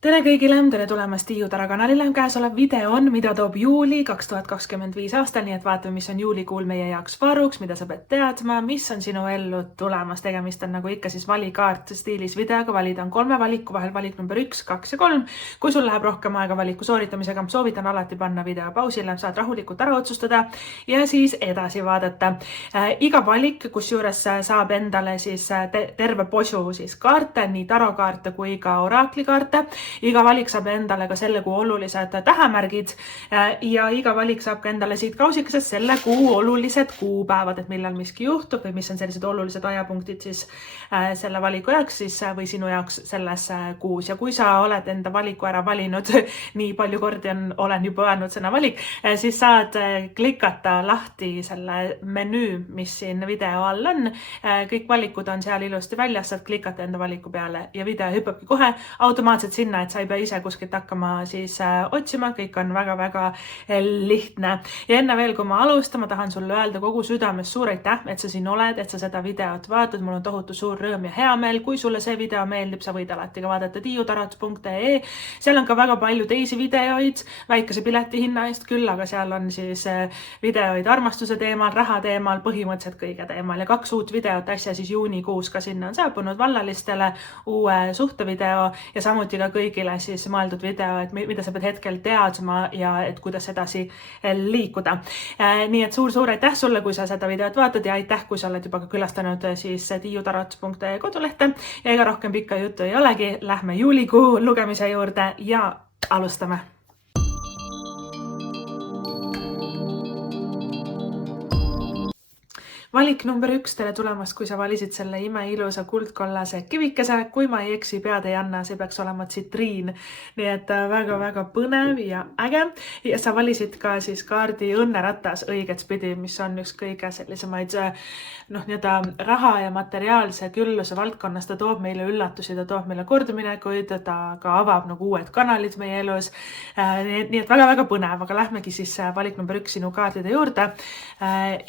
Tere kõigile, tere tulemast Tiiu Tara kanalile. Käesolev video on, mida toob juuli 2025 aastal, nii et vaatame, mis on juulikuul meie jaoks varuks, mida sa pead teadma, mis on sinu ellu tulemas. Tegemist on nagu ikka siis valikaart stiilis videoga. Valida on 3 valiku vahel, valik number 1, 2 ja 3. Kui sul läheb rohkem aega valiku sooritamisega, soovitan alati panna video pausile, saad rahulikult ära otsustada ja siis edasi vaadata. Iga valik, kus juures saab endale siis terve posu siis kaarte, nii tarokaarte kui ka oraklikaarte. Iga valik saab endale ka selle kuu olulised tähemärgid ja iga valik saab ka endale siit kausikesest selle kuu olulised kuupäevad, et millal miski juhtub või mis on sellised olulised ajapunktid siis selle valiku jaoks siis, või sinu jaoks selles kuus. Ja kui sa oled enda valiku ära valinud, nii palju kordi olen juba öelnud sõna valik, siis saad klikata lahti selle menüü, mis siin video all on. Kõik valikud on seal ilusti väljas, saad klikata enda valiku peale ja video hüppabki kohe automaatselt sinna, et sa ei pea ise kuskilt hakkama siis otsima, kõik on väga-väga lihtne. Ja enne veel, kui ma alustan, ma tahan sulle öelda kogu südames suur aitäh, et sa siin oled, et sa seda videot vaatad. Mul on tohutu suur rõõm ja hea meel. Kui sulle see video meeldib, sa võid alati ka vaadata tiiutarot.ee. Seal on ka väga palju teisi videoid väikese pileti hinna eest küll, aga seal on siis videoid armastuse teemal, raha teemal, põhimõtteliselt kõige teemal. Ja 2 uut videot äsja siis juunikuus ka sinna on saabunud vallalistele uue suhtevideo ja samuti ka kõigile siis mõeldud video, et mida sa pead hetkel teadma ja et kuidas edasi liikuda. Nii et suur aitäh sulle, kui sa seda videot vaatad ja aitäh, kui sa oled juba ka külastanud siis tiiutarot.ee kodulehte ja ega rohkem pikka juttu ei olegi. Lähme juulikuu lugemise juurde ja alustame. Valik number 1, tere tulemast, kui sa valisid selle imeilusa kuldkollase kivikese. Kui ma ei eksi, pead ei anna, see peaks olema tsitriin. Nii et väga-väga põnev ja äge. Ja sa valisid ka siis kaardi õnneratas õigets-pidi, mis on üks kõige sellisemaid raha ja materiaalse külluse valdkonnas. Ta toob meile üllatusi, ta toob meile kordaminekuid, ta ka avab nagu uued kanalid meie elus. Nii et väga-väga põnev, aga lähmegi siis valik number 1 sinu kaardide juurde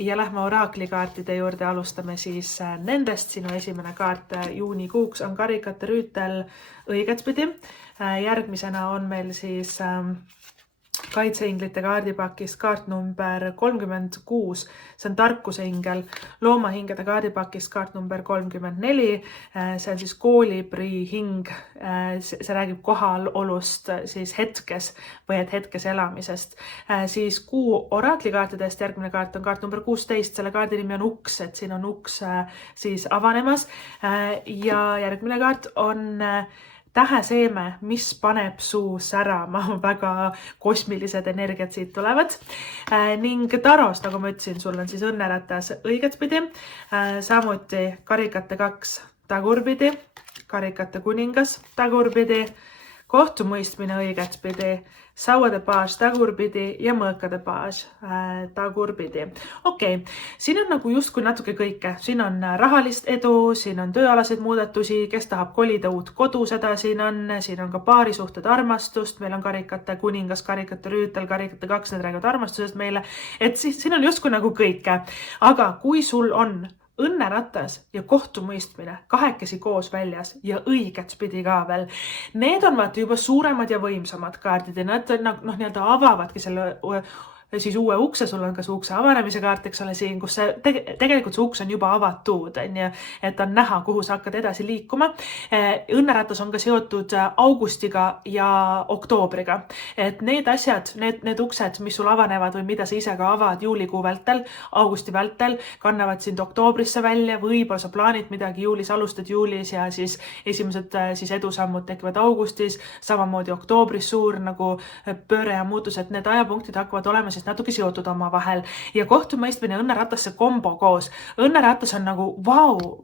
ja lähme oraklikaardi juurde. Alustame siis nendest. Sinu esimene kaart juunikuuks on karikate rüütel õigespidi. Järgmisena on meil siis kaitseinglite kaardipakist kaart number 36. See on tarkuse ingel. Loomahingede kaardipakist kaart number 34. See on siis koolibri hing. See räägib kohalolust siis hetkes või et hetkes elamisest. Siis kuu oraklikaartidest järgmine kaart on kaart number 16. Selle kaardi nimi on uks, et siin on uks siis avanemas. Ja järgmine kaart on täheseeme, mis paneb suu särama. Väga kosmilised energiat siit tulevad. Ning tarost, nagu ma ütlesin, sul on siis õnneratas õigespidi. Samuti karikate 2 tagurpidi, karikate kuningas tagurpidi, kohtumõistmine õigespidi, sauade paas tagurpidi ja mõõkade paas tagurpidi. Okei, siin on nagu justkui natuke kõike. Siin on rahalist edu, siin on tööalaseid muudatusi, kes tahab kolida uut kodu, seda siin on ka paarisuhted armastust, meil on karikate kuningas, karikate rüütel, karikate 2, need räägivad armastusest meile. Et siin on justkui nagu kõike. Aga kui sul on õnneratas ja kohtumõistmine kahekesi koos väljas ja õigespidi ka veel. Need on vaata juba suuremad ja võimsamad kaardid ja nad avavadki selle siis uue ukse. Sul on ka see ukse avanemise kaart, eks ole siin, kus tegelikult see uks on juba avatud, et on näha, kuhu sa hakkad edasi liikuma. Õnneratas on ka seotud augustiga ja oktoobriga. Et need asjad, need uksed, mis sul avanevad või mida sa ise ka avad juulikuu vältel, augusti vältel, kannavad sind oktoobrisse välja. Võib-olla sa plaanid midagi juulis, alustad juulis ja siis esimesed siis edusammud tekivad augustis. Samamoodi oktoobris suur nagu pööre ja muutus, et need ajapunktid hakkavad olema natuke seotud oma vahel ja kohtumõistmine õnneratas see kombo koos. Õnneratas on nagu,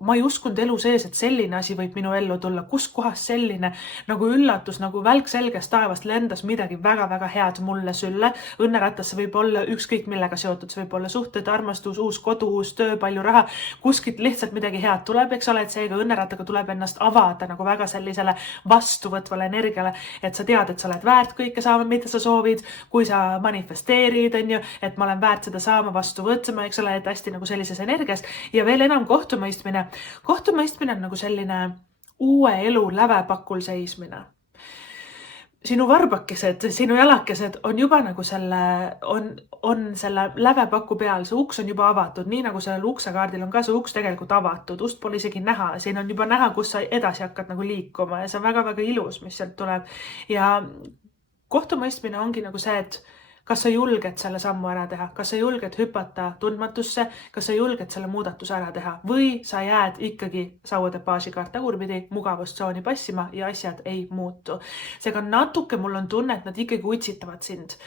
ma ei uskunud elu sees, et selline asi võib minu ellu tulla. Kus kohas selline nagu üllatus, nagu välk selgest taevast lendas midagi väga-väga head mulle sülle. Õnneratas võib olla ükskõik millega seotud. See võib olla suhted, armastus, uus kodu, uus töö, palju raha. Kuskilt lihtsalt midagi head tuleb, eks ole, et seega õnnerattaga tuleb ennast avada nagu väga sellisele vastuvõtvale energiale, et sa tead, et sa oled väärt kõike saama, mida sa soovid, kui sa manifesteerid, et ma olen väärt seda saama, vastu võtma, eks ole, et hästi nagu sellises energias. Ja veel enam kohtumõistmine. Kohtumõistmine on nagu selline uue elu lävepakul seismine. sinu varbakesed, sinu jalakesed on juba nagu on selle lävepaku peal, see uks on juba avatud, nii nagu sellel uksekaardil on ka see uks tegelikult avatud, ust pole isegi näha, siin on juba näha, kus sa edasi hakkad nagu liikuma ja see on väga-väga ilus, mis sealt tuleb. Ja kohtumõistmine ongi nagu see, et kas sa julged selle sammu ära teha, kas sa julged hüpata tundmatusse, kas sa julged selle muudatuse ära teha või sa jääd ikkagi sauatepaaži kaart tagurpidi mugavustsooni passima ja asjad ei muutu. Seega natuke mul on tunne, et nad ikkagi utsitavad sind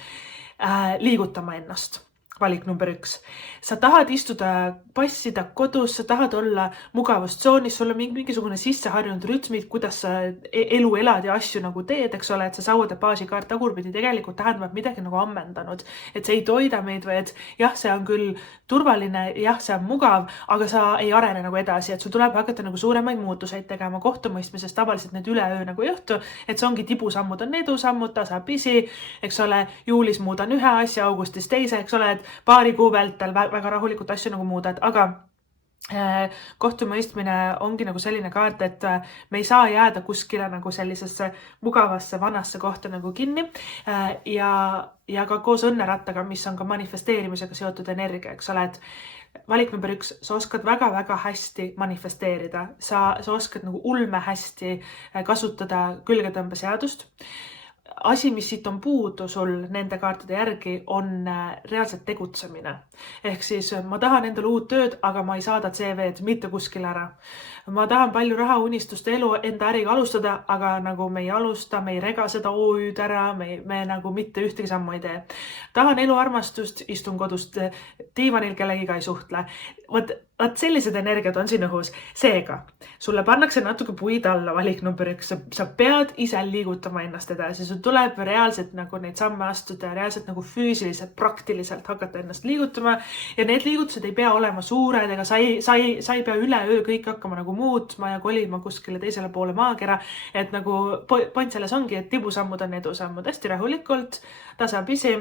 liigutama ennast. Valik number 1. Sa tahad istuda, passida kodus, sa tahad olla mugavustsoonis, sul on mingisugune sisseharjunud rütmid, kuidas sa elu elad ja asju nagu teed, eks ole, et see sauatepaaži kaart tagurpidi tegelikult tähendab midagi nagu ammendanud. Et see ei toida meid või et jah, see on küll turvaline, jah, see on mugav, aga sa ei arene nagu edasi, et sul tuleb hakata nagu suuremaid muutuseid tegema kohtumõistmisest, tavaliselt need üleöö nagu ei juhtu, et see ongi tibusammud on edusammud, tasapisi, eks ole, juulis muudan ühe asja, augustis teise, eks ole, et paari kuu vältel väga rahulikult asju nagu muudad, aga kohtumõistmine ongi nagu selline kaart, et me ei saa jääda kuskile nagu sellisesse mugavasse vanasse kohta nagu kinni ja ka koos õnnerattaga, mis on ka manifesteerimisega seotud energia, eks ole, et valik number 1, sa oskad väga-väga hästi manifesteerida, sa oskad nagu ulme hästi kasutada külgetõmbeseadust. Asi, mis siit on puudu sul nende kaartide järgi, on reaalselt tegutsemine. Ehk siis ma tahan endale uut tööd, aga ma ei saada CV-d mitte kuskil ära. Ma tahan palju raha, unistuste elu enda äriga alustada, aga nagu me ei alusta, me ei rega seda OÜ-d ära, me nagu mitte ühtegi sammu ei tee. Tahan eluarmastust, istun kodust diivanil, kellegiga ei suhtle. Vot sellised energiat on siin õhus. Seega, sulle pannakse natuke puid alla, valik number 1. Sa pead ise liigutama ennast edasi. Sul tuleb reaalselt nagu neid samme astuda ja reaalselt nagu füüsiliselt, praktiliselt hakata ennast liigutama. Ja need liigutused ei pea olema suured, ega sa ei pea üleöö kõik hakkama nagu muutma ja kolima kuskile teisele poole maakera. Et nagu point selles ongi, et tibusammud on edusammud hästi rahulikult, tasapisi.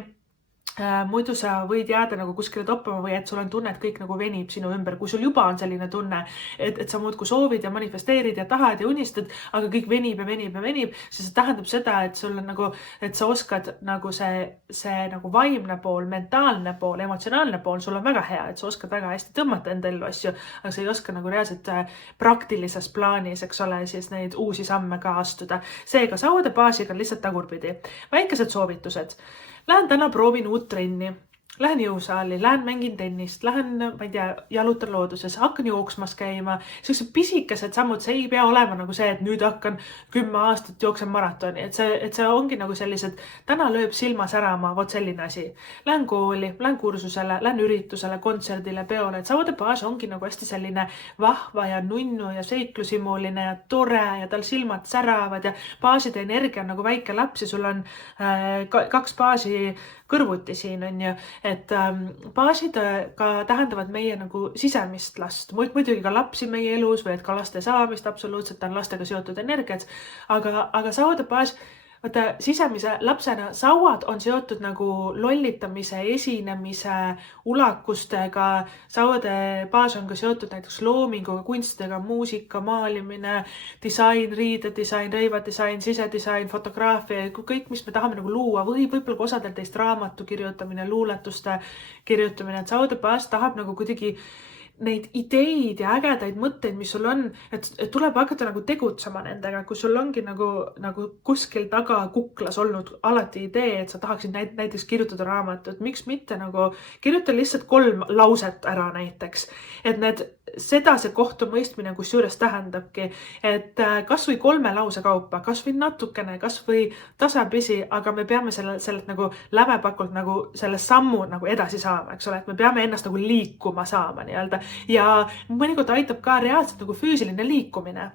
Muidu sa võid jääda nagu kuskile toppama või et sul on tunne, et kõik nagu venib sinu ümber. Kui sul juba on selline tunne, et sa muudkui soovid ja manifesteerid ja tahad ja unistad, aga kõik venib ja venib ja venib, siis see tähendab seda, et sul on nagu, et sa oskad nagu see nagu vaimne pool, mentaalne pool, emotsionaalne pool, sul on väga hea, et sa oskad väga hästi tõmmata enda ellu asju, aga sa ei oska nagu reaalselt praktilises plaanis, eks ole, siis neid uusi samme ka astuda. Seega sauadepaasiga lihtsalt tagurpidi. Väikesed soovitused. Lähen täna proovin uut trenni, lähen jõusaali, lähen mängin tennist, lähen, ma ei tea, jalutan looduses, hakkan jooksmas käima. Sellised pisikesed sammud, see ei pea olema nagu see, et nüüd hakkan 10 aastat jooksen maratoni. Et see ongi nagu sellised, täna lööb silma särama, vot selline asi. Lähen kooli, lähen kursusele, lähen üritusele, kontserdile, peole. Et sauadepaas ongi nagu hästi selline vahva ja nunnu ja seiklusimuline ja tore ja tal silmad säravad ja baaside energia on nagu väike laps ja sul on 2 baasi kõrvuti siin on ju, et baasid ka tähendavad meie nagu sisemist last, muidugi ka lapsi meie elus või et ka laste saamist, absoluutselt on lastega seotud energiat, aga sauadepaas, vaata sisemise lapsena sauad on seotud nagu lollitamise, esinemise, ulakustega, sauadepaas on ka seotud näiteks loominguga, kunstidega, muusika, maalimine, disain, riidedisain, rõivadisain, sisedisain, fotograafia, kõik, mis me tahame nagu luua või võib-olla ka osadel teist raamatu kirjutamine, luuletuste kirjutamine, et sauadepaas tahab nagu kuidagi neid ideid ja ägedaid mõtteid, mis sul on, et tuleb hakata nagu tegutsema nendega, kui sul ongi nagu kuskil taga kuklas olnud alati idee, et sa tahaksid näiteks kirjutada raamatut, miks mitte nagu kirjuta lihtsalt 3 lauset ära näiteks, et seda see kohtumõistmine kusjuures tähendabki, et kas või 3 lause kaupa, kas või natukene, kas või tasapisi, aga me peame sellelt nagu lävepakult nagu selle sammu nagu edasi saama, eks ole, et me peame ennast nagu liikuma saama nii-öelda. Ja mõnikord aitab ka reaalselt nagu füüsiline liikumine.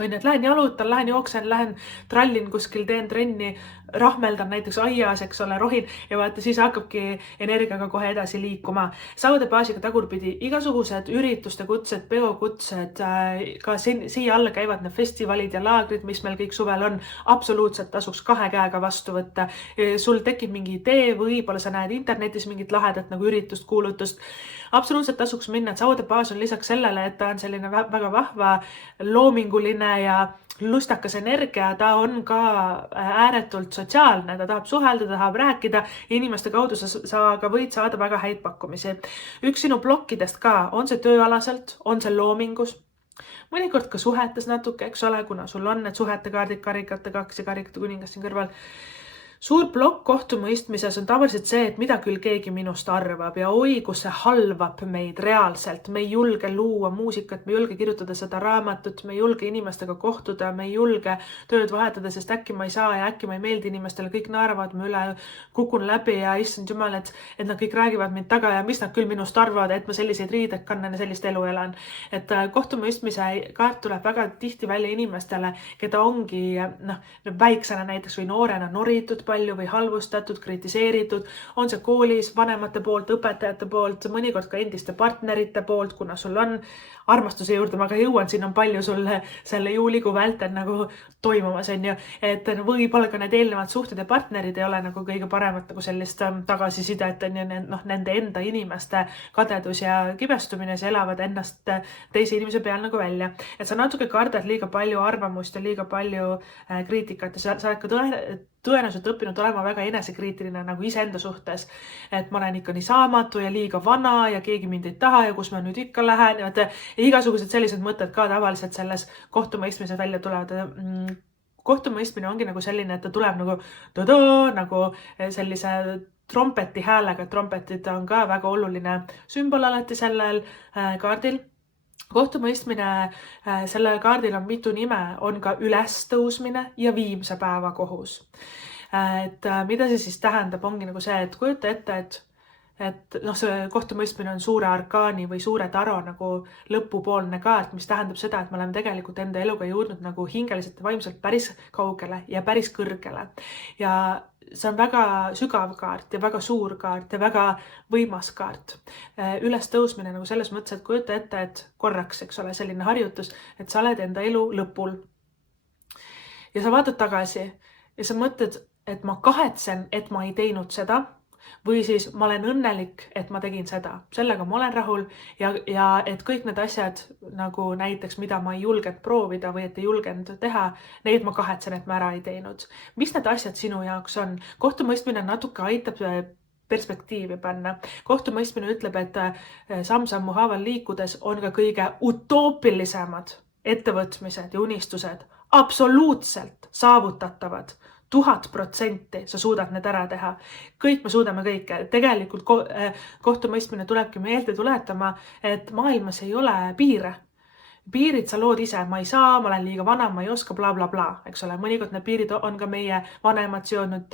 Et lähen jalutan, lähen jooksen, lähen trallin kuskil, teen trenni, rahmeldan näiteks aias, eks ole, rohin ja vaata siis hakkabki energiaga kohe edasi liikuma. Sauadepaasiga tagurpidi igasugused ürituste kutsed, peokutsed, ka siia alla käivad need festivalid ja laagrid, mis meil kõik suvel on, absoluutselt tasuks 2 käega vastu võtta. Sul tekib mingi idee, võib-olla sa näed internetis mingit lahedat nagu üritust, kuulutust. absoluutselt tasuks minna, et see audebaas on lisaks sellele, et ta on selline väga vahva, loominguline ja lustakas energia, ta on ka ääretult sotsiaalne, ta tahab suhelda, ta tahab rääkida, inimeste kaudu sa ka võid saada väga häid pakkumisi. Üks sinu plokkidest ka, on see tööalaselt, on see loomingus, mõnikord ka suhetes natuke, eks ole, kuna sul on need suhete kaardid, karikate 2 ja karikate kuningas siin kõrval. Suur plokk kohtumõistmises on tavaliselt see, et mida küll keegi minust arvab ja oi, kus see halvab meid reaalselt. Me ei julge luua muusikat, me ei julge kirjutada seda raamatut, me ei julge inimestega kohtuda, me ei julge tööd vahetada, sest äkki ma ei saa ja äkki ma ei meeldi inimestele, kõik naeravad, ma üle kukun läbi ja issand jumal, et nad kõik räägivad mind taga ja mis nad küll minust arvavad, et ma selliseid riided kannan ja sellist elu elan. Et kohtumõistmise kaart tuleb väga tihti välja inimestele, keda ongi väiksena näiteks või noorena noritud palju või halvustatud, kritiseeritud, on see koolis, vanemate poolt, õpetajate poolt, mõnikord ka endiste partnerite poolt, kuna sul on armastuse juurde, ma ka jõuan, siin on palju sulle selle juulikuu vältel nagu toimumas, on ju, et võib-olla ka need eelnevad suhted ja partnerid ei ole nagu kõige paremat nagu sellist tagasisidet, on ju, nende enda inimeste kadedus ja kibestumine, siis elavad ennast teise inimese peal nagu välja. Et sa natuke kardad liiga palju arvamust ja liiga palju kriitikat ja sa oled ka tõenäoliselt õppinud olema väga enesekriitiline nagu iseenda suhtes, et ma olen ikka nii saamatu ja liiga vana ja keegi mind ei taha ja kus ma nüüd ikka lähen ja igasugused sellised mõtted ka tavaliselt selles kohtumõistmises välja tulevad. Kohtumõistmine ongi nagu selline, et ta tuleb nagu sellise trompeti häälega, trompetid on ka väga oluline sümbol alati sellel kaardil. Kohtumõistmine, sellel kaardil on mitu nime, on ka ülestõusmine ja viimse päeva kohus. Et mida see siis tähendab, ongi nagu see, et kujuta ette, et see kohtumõistmine on suure arkaani või suure taro nagu lõpupoolne kaart, mis tähendab seda, et me oleme tegelikult enda eluga jõudnud nagu hingeliselt ja vaimselt päris kaugele ja päris kõrgele. Ja see on väga sügav kaart ja väga suur kaart ja väga võimas kaart. Ülestõusmine nagu selles mõttes, et kujuta ette, et korraks, eks ole, selline harjutus, et sa oled enda elu lõpul. Ja sa vaatad tagasi ja sa mõtled, et ma kahetsen, et ma ei teinud seda, või siis ma olen õnnelik, et ma tegin seda. Sellega ma olen rahul ja et kõik need asjad, nagu näiteks, mida ma ei julgenud proovida või et ei julgenud teha, neid ma kahetsen, et ma ära ei teinud. Mis need asjad sinu jaoks on? Kohtumõistmine natuke aitab perspektiivi panna. Kohtumõistmine ütleb, et samm-sammu haaval liikudes on ka kõige utoopilisemad ettevõtmised ja unistused absoluutselt saavutatavad. 1000% sa suudad need ära teha. Kõik me suudame kõike. Tegelikult kohtumõistmine tulebki meelde tuletama, et maailmas ei ole piire. Piirid sa lood ise, ma ei saa, ma olen liiga vana, ma ei oska, bla bla bla, eks ole. Mõnikord need piirid on ka meie vanemad seadnud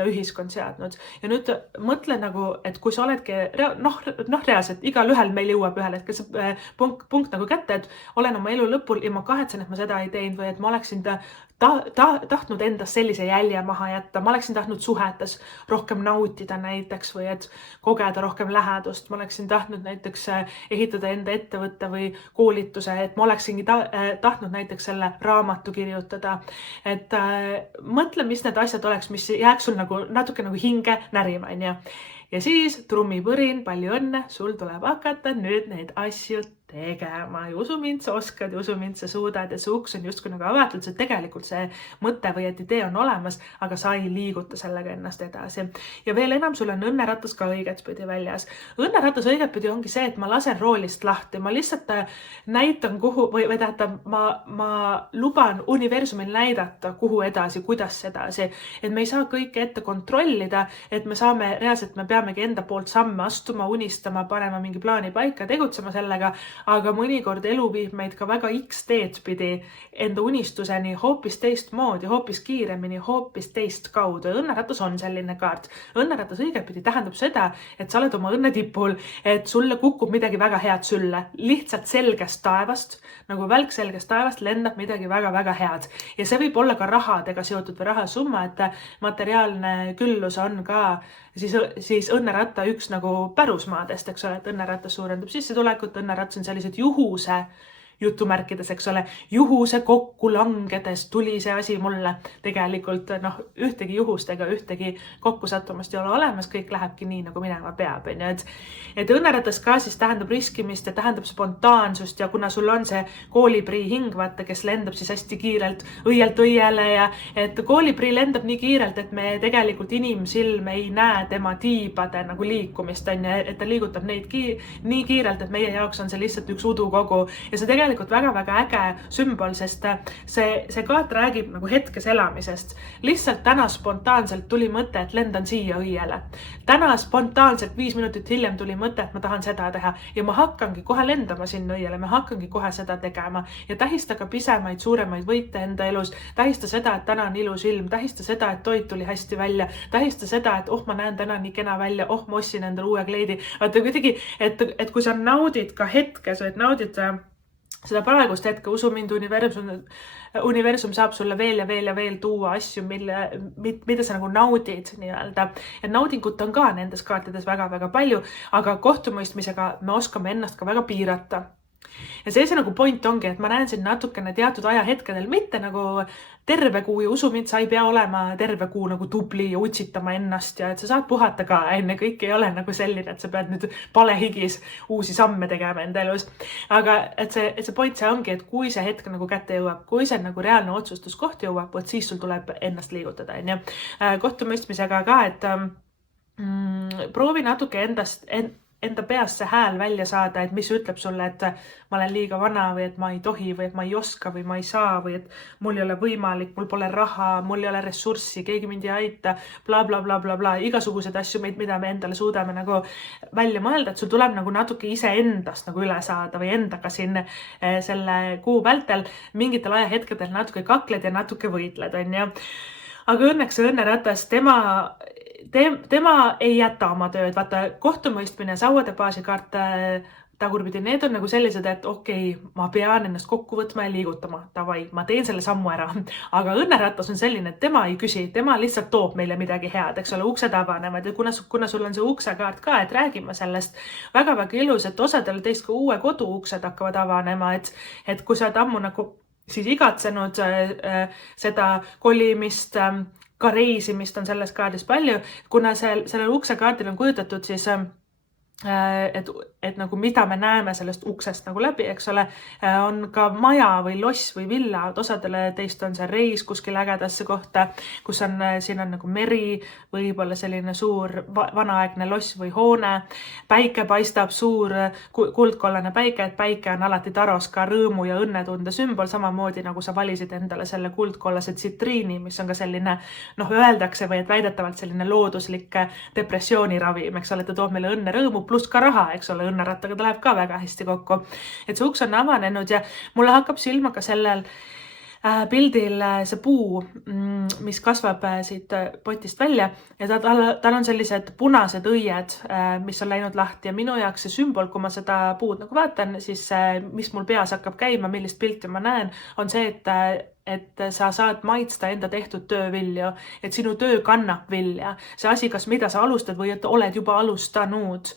ja ühiskond seadnud. Ja nüüd mõtle nagu, et kui sa oledki, reaalselt, igal ühel meil jõuab ühel hetkel see punkt nagu kätte, et olen oma elu lõpul ja ma kahetsen, et ma seda ei teinud või et ma oleksin tahtnud endast sellise jälje maha jätta, ma oleksin tahtnud suhetes rohkem nautida näiteks või et kogeda rohkem lähedust, ma oleksin tahtnud näiteks ehitada enda ettevõtte või koolituse, et ma oleksingi tahtnud näiteks selle raamatu kirjutada. Et mõtle, mis need asjad oleks, mis jääks sul nagu natuke nagu hinge närima, on ju. Ja siis trummipõrin, palju õnne, sul tuleb hakata nüüd neid asju tegema ja usu mind, sa oskad ja usu mind, sa suudad ja su uks on justkui nagu avatud, see tegelikult see mõte või et idee on olemas, aga sa ei liiguta sellega ennast edasi. Ja veel enam, sul on õnneratas ka õigetpidi väljas. Õnneratas õigetpidi ongi see, et ma lasen roolist lahti, ma lihtsalt näitan kuhu või tähendab, ma luban universumil näidata kuhu edasi, kuidas edasi, et me ei saa kõike ette kontrollida, et me saame reaalselt, me peamegi enda poolt samme astuma, unistama, panema mingi plaani paika, tegutsema sellega, aga mõnikord elu viib meid ka väga X teed pidi enda unistuseni hoopis teistmoodi, hoopis kiiremini, hoopis teist kaudu. Õnneratas on selline kaart. Õnneratas õigetpidi tähendab seda, et sa oled oma õnne tipul, et sulle kukub midagi väga head sülle. Lihtsalt selgest taevast, nagu välk selgest taevast lendab midagi väga-väga head. Ja see võib olla ka rahadega seotud või rahasumma, et materiaalne küllus on ka siis õnneratta üks nagu pärusmaadest, eks ole, et õnneratas suurendab sissetulekut, õnneratas on sellised jutumärkides, eks ole, juhuse kokku langedes tuli see asi mulle. Tegelikult ühtegi juhust ega ühtegi kokkusattumust ei ole olemas, kõik lähebki nii, nagu minema peab. Et õnneratas ka siis tähendab riskimist ja tähendab spontaansust ja kuna sul on see kooliprii hing, vaata, kes lendab siis hästi kiirelt õielt õiele ja et kooliprii lendab nii kiirelt, et me tegelikult inimsilm ei näe tema tiibade nagu liikumist, et ta liigutab neid nii kiirelt, et meie jaoks on see lihtsalt üks udukogu ja see tegelikult väga-väga äge sümbol, sest see kaart räägib nagu hetkes elamisest. Lihtsalt täna spontaanselt tuli mõte, et lendan siia õiele. Täna spontaanselt 5 minutit hiljem tuli mõte, et ma tahan seda teha ja ma hakkangi kohe lendama sinna õiele, ma hakkangi kohe seda tegema ja tähista ka pisemaid, suuremaid võite enda elus. Tähista seda, et täna on ilus ilm, tähista seda, et toit tuli hästi välja, tähista seda, et ma näen täna nii kena välja, ma ostsin endale uue kleidi. Vaata kuidagi, et kui sa naudid ka hetkes, et naudid seda praegust hetke, usu mind, universum saab sulle veel ja veel ja veel tuua asju, mida sa nagu naudid nii-öelda. Et naudingut on ka nendes kaartides väga-väga palju, aga kohtumõistmisega me oskame ennast ka väga piirata. Ja see nagu point ongi, et ma näen siin natukene teatud ajahetkedel, mitte nagu terve kuu ja usu mind, sa ei pea olema terve kuu nagu tubli ja utsitama ennast ja et sa saad puhata ka, kõik ei ole nagu selline, et sa pead nüüd palehigis uusi samme tegema enda elus. Aga et see point see ongi, et kui see hetk nagu kätte jõuab, kui see nagu reaalne otsustuskoht jõuab, siis sul tuleb ennast liigutada. Kohtumõistmisega ka, et proovi natuke enda peast see hääl välja saada, et mis ütleb sulle, et ma olen liiga vana või et ma ei tohi või et ma ei oska või ma ei saa või et mul ei ole võimalik, mul pole raha, mul ei ole ressurssi, keegi mind ei aita, bla, bla, bla, bla, bla, igasugused asju, mida me endale suudame nagu välja mõelda, et sul tuleb nagu natuke iseendast nagu üle saada või endaga siin selle kuu vältel mingitel ajahetkedel natuke kakled ja natuke võitled, on. Aga õnneks õnneratas, tema ei jäta oma tööd, vaata kohtumõistmine, sauade baasi kaart tagurpidi, need on nagu sellised, et okei, ma pean ennast kokku võtma ja liigutama, davai, ma teen selle sammu ära, aga õnneratas on selline, et tema ei küsi, tema lihtsalt toob meile midagi head, eks ole, uksed avanevad ja kuna sul on see uksekaart ka, et räägime sellest väga-väga ilus, et osadel teist ka uue kodu uksed hakkavad avanema, et kui sa oled ammu nagu siis igatsenud seda kolimist, ka reisimist on selles kaardis palju, kuna sellel uksekaardil on kujutatud siis et nagu mida me näeme sellest uksest nagu läbi, eks ole, on ka maja või loss või villa, osadele teist on see reis kuskil ägedasse kohta, kus siin on nagu meri, võib-olla selline suur vanaaegne loss või hoone, päike paistab, suur kuldkollane päike, et päike on alati taros ka rõõmu ja õnnetunde sümbol, samamoodi nagu sa valisid endale selle kuldkollase tsitriini, mis on ka selline, öeldakse või et väidetavalt selline looduslik depressiooniravim, eks ole, ta toob meile õnne, rõõmu, pluss ka raha, eks ole, õnnerattaga ta läheb ka väga hästi kokku. Et see uks on avanenud ja mulle hakkab silma ka sellel pildil see puu, mis kasvab siit potist välja ja tal on sellised punased õied, mis on läinud lahti ja minu jaoks see sümbol, kui ma seda puud nagu vaatan, siis mis mul peas hakkab käima, millist pilti ma näen, on see, et sa saad maitsta enda tehtud töövilju, et sinu töö kannab vilja. See asi, kas mida sa alustad või et oled juba alustanud.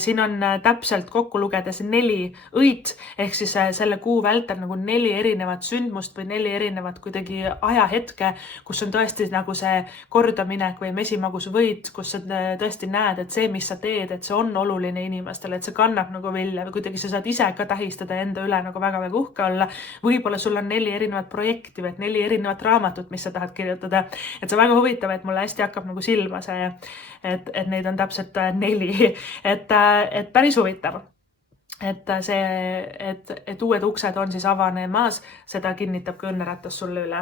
Siin on täpselt kokku lugedes 4 õit, ehk siis selle kuu vältel nagu 4 erinevat sündmust või 4 erinevat kuidagi ajahetke, kus on tõesti nagu see kordaminek või mesimagus võit, kus sa tõesti näed, et see, mis sa teed, et see on oluline inimestele, et see kannab nagu vilja või kuidagi sa saad ise ka tähistada enda üle nagu väga-väga uhke olla. Võib-olla sul on 4 erinevat projekti või 4 erinevat raamatut, mis sa tahad kirjutada. Et see väga huvitav, et mulle hästi hakkab nagu silma see, et neid on täpselt 4. Et päris huvitav. Et uued uksed on siis avanemas, seda kinnitab ka õnneratas sulle üle.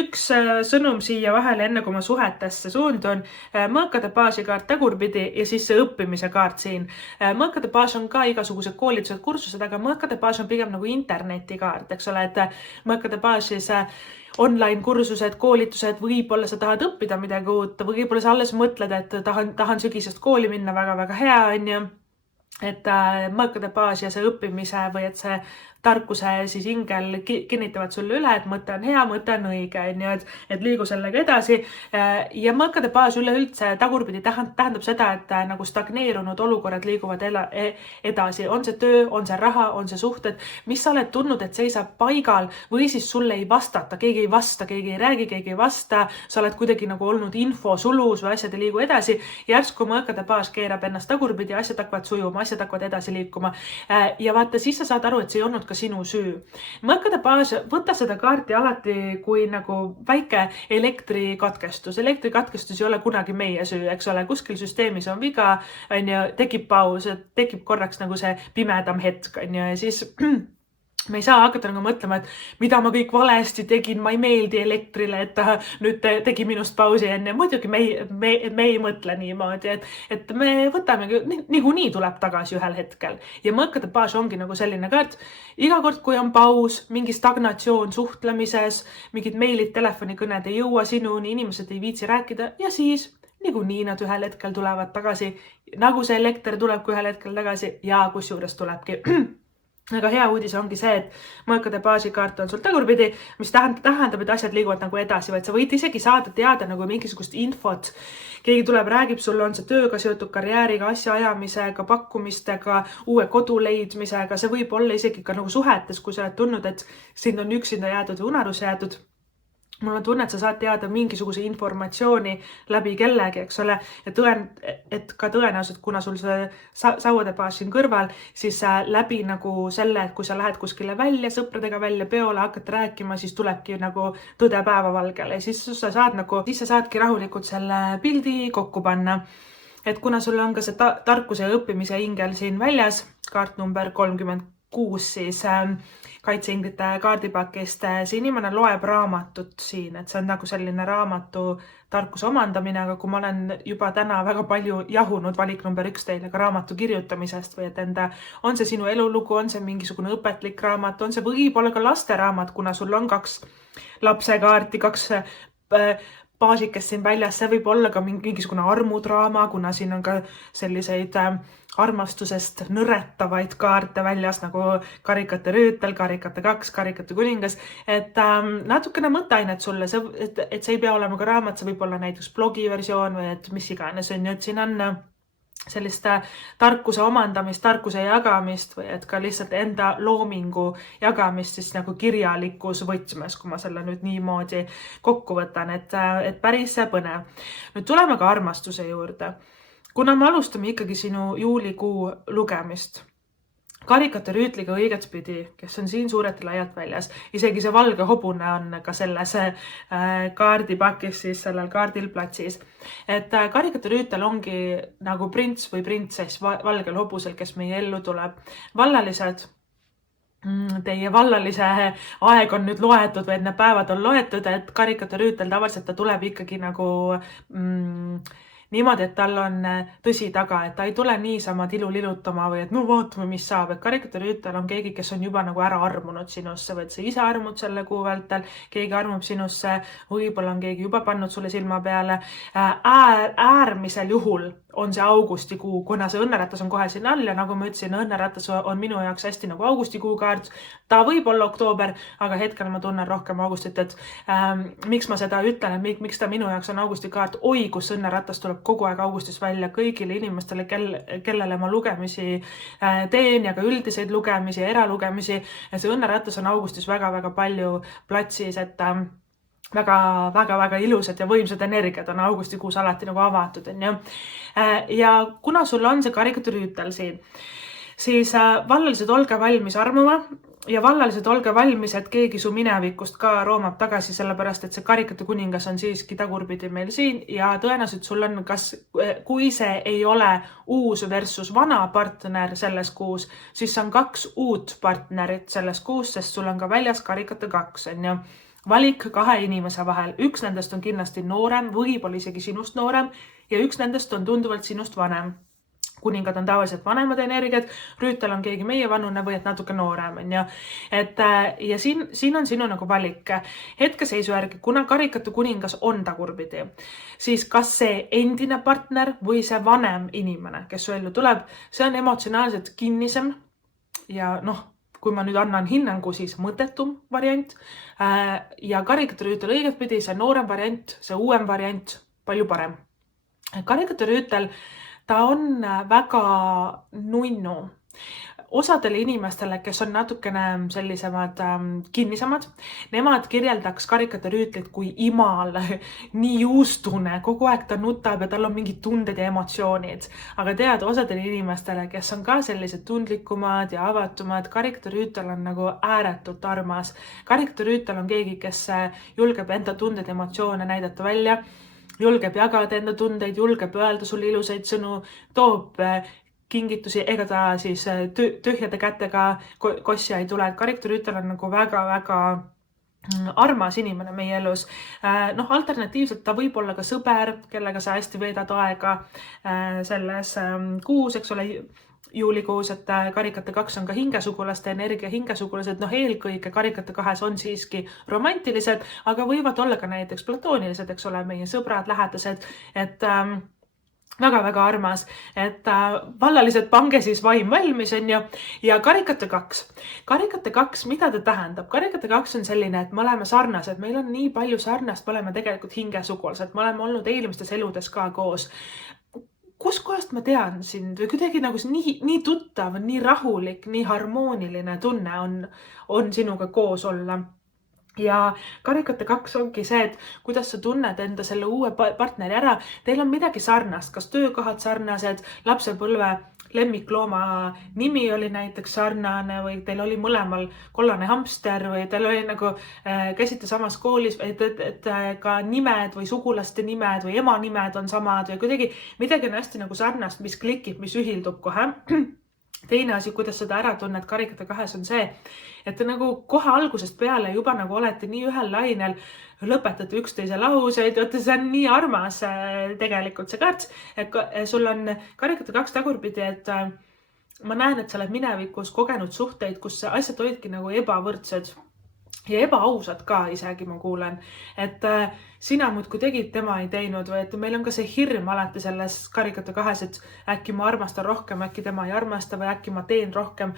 Üks sõnum siia vahele, enne kui ma suhetesse suundun, mõõkade baasi kaart tagurpidi ja siis see õppimise kaart siin. Mõõkade baas on ka igasugused koolitused, kursused, aga mõõkade baas on pigem nagu internetikaart, eks ole, et mõõkade baasis online kursused, koolitused, võib-olla sa tahad õppida midagi uut, võib-olla sa alles mõtled, et tahan sügisest kooli minna, väga-väga hea on ju. et mõõkade baas ja see õppimise või et see tarkuse siis ingel kinnitavad sulle üle, et mõte on hea, mõte on õige, et liigu sellega edasi. Ja mõõkade baas üleüldse tagurpidi tähendab seda, et nagu stagneerunud olukorrad liiguvad edasi. On see töö, on see raha, on see suhted, mis sa oled tundnud, et seisab paigal või siis sulle ei vastata, keegi ei vasta, keegi ei räägi, keegi ei vasta, sa oled kuidagi nagu olnud info sulus või asjad ei liigu edasi. Järsku mõõkade baas keerab ennast tagurpidi, asjad hakkavad sujuma, asjad hakkavad edasi liikuma. Ja vaata, siis sa saad aru, et see ei olnud ka sinu süü. Mõõkade baas, võta seda kaarti alati kui nagu väike elektrikatkestus. Elektrikatkestus ei ole kunagi meie süü, eks ole, kuskil süsteemis on viga, tekib paus, tekib korraks nagu see pimedam hetk, ja siis me ei saa hakata nagu mõtlema, et mida ma kõik valesti tegin, ma ei meeldi elektrile, et ta nüüd tegi minust pausi enne. Muidugi me ei mõtle niimoodi, et me võtamegi, niikuinii tuleb tagasi ühel hetkel. Ja mõõkade baas ongi nagu selline kaart. Iga kord, kui on paus, mingi stagnatsioon suhtlemises, mingid meilid, telefonikõned ei jõua sinuni, inimesed ei viitsi rääkida ja siis niikuinii nad ühel hetkel tulevad tagasi. Nagu see elekter tuleb ühel hetkel tagasi ja kusjuures tulebki. Aga hea uudis ongi see, et mõõkade baasikaart on sul tagurpidi, mis tähendab, et asjad liiguvad nagu edasi, vaid sa võid isegi saada teada nagu mingisugust infot. Keegi tuleb, räägib sulle, on see tööga seotud, karjääriga, asjaajamisega, pakkumistega, uue kodu leidmisega. See võib olla isegi ka nagu suhetes, kui sa oled tundnud, et sind on üksinda jäädud või unarus jäädud. Mul on tunne, et sa saad teada mingisuguse informatsiooni läbi kellegi, eks ole, et ka tõenäoliselt, kuna sul see sauade baas siin kõrval, siis läbi nagu selle, et kui sa lähed kuskile välja, sõpradega välja, peole, hakkad rääkima, siis tulebki nagu tõde päevavalgele. Siis sa saadki rahulikult selle pildi kokku panna. Et kuna sul on ka see tarkuse ja õppimise ingel siin väljas, kaart number 36, siis kaitseinglite kaardipakist see inimene loeb raamatut siin, et see on nagu selline raamatu tarkuse omandamine, aga kui ma olen juba täna väga palju jahunud valik number 1 teile ka raamatu kirjutamisest või et on see sinu elulugu, on see mingisugune õpetlik raamat, on see võib-olla ka lasteraamat, kuna sul on 2 lapsekaarti, 2 baasikest siin väljas, see võib olla ka mingisugune armudraama, kuna siin on ka selliseid armastusest nõretavaid kaarte väljas nagu karikate rüütel, karikate 2, karikate kuningas, et natukene mõtteainet sulle, et see ei pea olema ka raamat, see võib olla näiteks blogiversioon või et mis iganes on, et siin on sellist tarkuse omandamist, tarkuse jagamist või et ka lihtsalt enda loomingu jagamist siis nagu kirjalikus võtmes, kui ma selle nüüd niimoodi kokku võtan, et päris põnev. Nüüd tuleme ka armastuse juurde. Kuna me alustame ikkagi sinu juulikuu lugemist, karikate rüütliga õigetspidi, kes on siin suurelt laialt väljas, isegi see valge hobune on ka selles kaardipakis, siis sellel kaardil platsis. Et karikate rüütel ongi nagu prints või printsess valgel hobusel, kes meie ellu tuleb. Vallalised, teie vallalise aeg on nüüd loetud või et need päevad on loetud, et karikate rüütel tavaliselt ta tuleb ikkagi nagu niimoodi, et tal on tõsi taga, et ta ei tule niisama tilulilutama või et no vaatame, mis saab. Et karikate rüütel on keegi, kes on juba nagu ära armunud sinusse või et sa ise armud selle kuu vältel, keegi armub sinusse, võib-olla on keegi juba pannud sulle silma peale. Äärmisel juhul on see augustikuu, kuna see õnneratas on kohe siin all ja nagu ma ütlesin, õnneratas on minu jaoks hästi nagu augustikuu kaart. Ta võib olla oktoober, aga hetkel ma tunnen rohkem augustit, et miks ma seda ütlen, et miks ta minu jaoks on augustikaart. Oi, kus õnneratas tuleb kogu aeg augustis välja kõigile inimestele, kellele ma lugemisi teen ja ka üldiseid lugemisi ja eralugemisi. Ja see õnneratas on augustis väga-väga palju platsis, et väga-väga ilusad ja võimsad energiat on augustikuus alati nagu avatud. Ja kuna sul on see karikate rüütel siin, siis vallalised olge valmis armuma ja vallalised olge valmis, et keegi su minevikust ka roomab tagasi, sellepärast et see karikate kuningas on siiski tagurpidi meil siin ja tõenäoliselt sul on kui see ei ole uus versus vana partner selles kuus, siis on 2 uut partnerit selles kuus, sest sul on ka väljas karikate 2, on ju. Valik 2 inimese vahel. Üks nendest on kindlasti noorem, võib-olla isegi sinust noorem ja üks nendest on tunduvalt sinust vanem. kuningad on tavaliselt vanemad energiat, rüütel on keegi meie vanune või et natuke noorem, on ju. Ja siin on sinu nagu valik. Hetkeseisu järgi, kuna karikate kuningas on tagurpidi, siis kas see endine partner või see vanem inimene, kes su ellu tuleb, see on emotsionaalselt kinnisem ja kui ma nüüd annan hinnangu, siis mõttetum variant. Ja karikate rüütel õigetpidi, see noorem variant, see uuem variant, palju parem. Karikate rüütel ta on väga nunnu. Osadele inimestele, kes on natukene sellisemad kinnisemad, nemad kirjeldaks karikate rüütlit kui imal, nii juustune, kogu aeg ta nutab ja tal on mingid tunded ja emotsioonid. Aga tead, osadele inimestele, kes on ka sellised tundlikumad ja avatumad, karikate rüütel on nagu ääretult armas. Karikate rüütel on keegi, kes julgeb enda tunded ja emotsioone näidata välja, julgeb jagada enda tundeid, julgeb öelda sulle ilusaid sõnu, toob kingitusi, ega ta siis tühjade kätega kosja ei tule. Karikate rüütel on nagu väga-väga armas inimene meie elus. Alternatiivselt ta võib olla ka sõber, kellega sa hästi veedad aega selles kuus, eks ole, juulikuus, et karikate 2 on ka hingesugulaste energia, hingesugulased, eelkõige karikate 2 on siiski romantilised, aga võivad olla ka näiteks platoonilised, eks ole, meie sõbrad, lähedased, et väga-väga armas, et vallalised pange siis vaim valmis, on ju, ja karikate 2. Karikate 2, mida ta tähendab? Karikate 2 on selline, et me oleme sarnased, meil on nii palju sarnast, me oleme tegelikult hingesugulased, me oleme olnud eelmistes eludes ka koos. Kuskohast ma tean sind või kuidagi nagu nii tuttav, nii rahulik, nii harmooniline tunne on sinuga koos olla. Ja karikate 2 ongi see, et kuidas sa tunned enda selle uue partneri ära. Teil on midagi sarnast, kas töökohad sarnased, lapsepõlve lemmiklooma nimi oli näiteks sarnane või teil oli mõlemal kollane hamster või teil oli nagu käisite samas koolis, et ka nimed või sugulaste nimed või ema nimed on samad või kuidagi midagi on hästi nagu sarnast, mis klikib, mis ühildub kohe. Teine asi, kuidas seda ära tunned karikate 2 on see, et te nagu kohe algusest peale juba nagu olete nii ühel lainel, lõpetate üksteise lauseid, see on nii armas tegelikult see kaart, et sul on karikate 2 tagurpidi, et ma näen, et sa oled minevikus kogenud suhteid, kus asjad olidki nagu ebavõrdsed ja ebaausad ka isegi ma kuulen, et sina muudkui tegid, tema ei teinud või et meil on ka see hirm alati selles karikate 2, et äkki ma armastan rohkem, äkki tema ei armasta või äkki ma teen rohkem,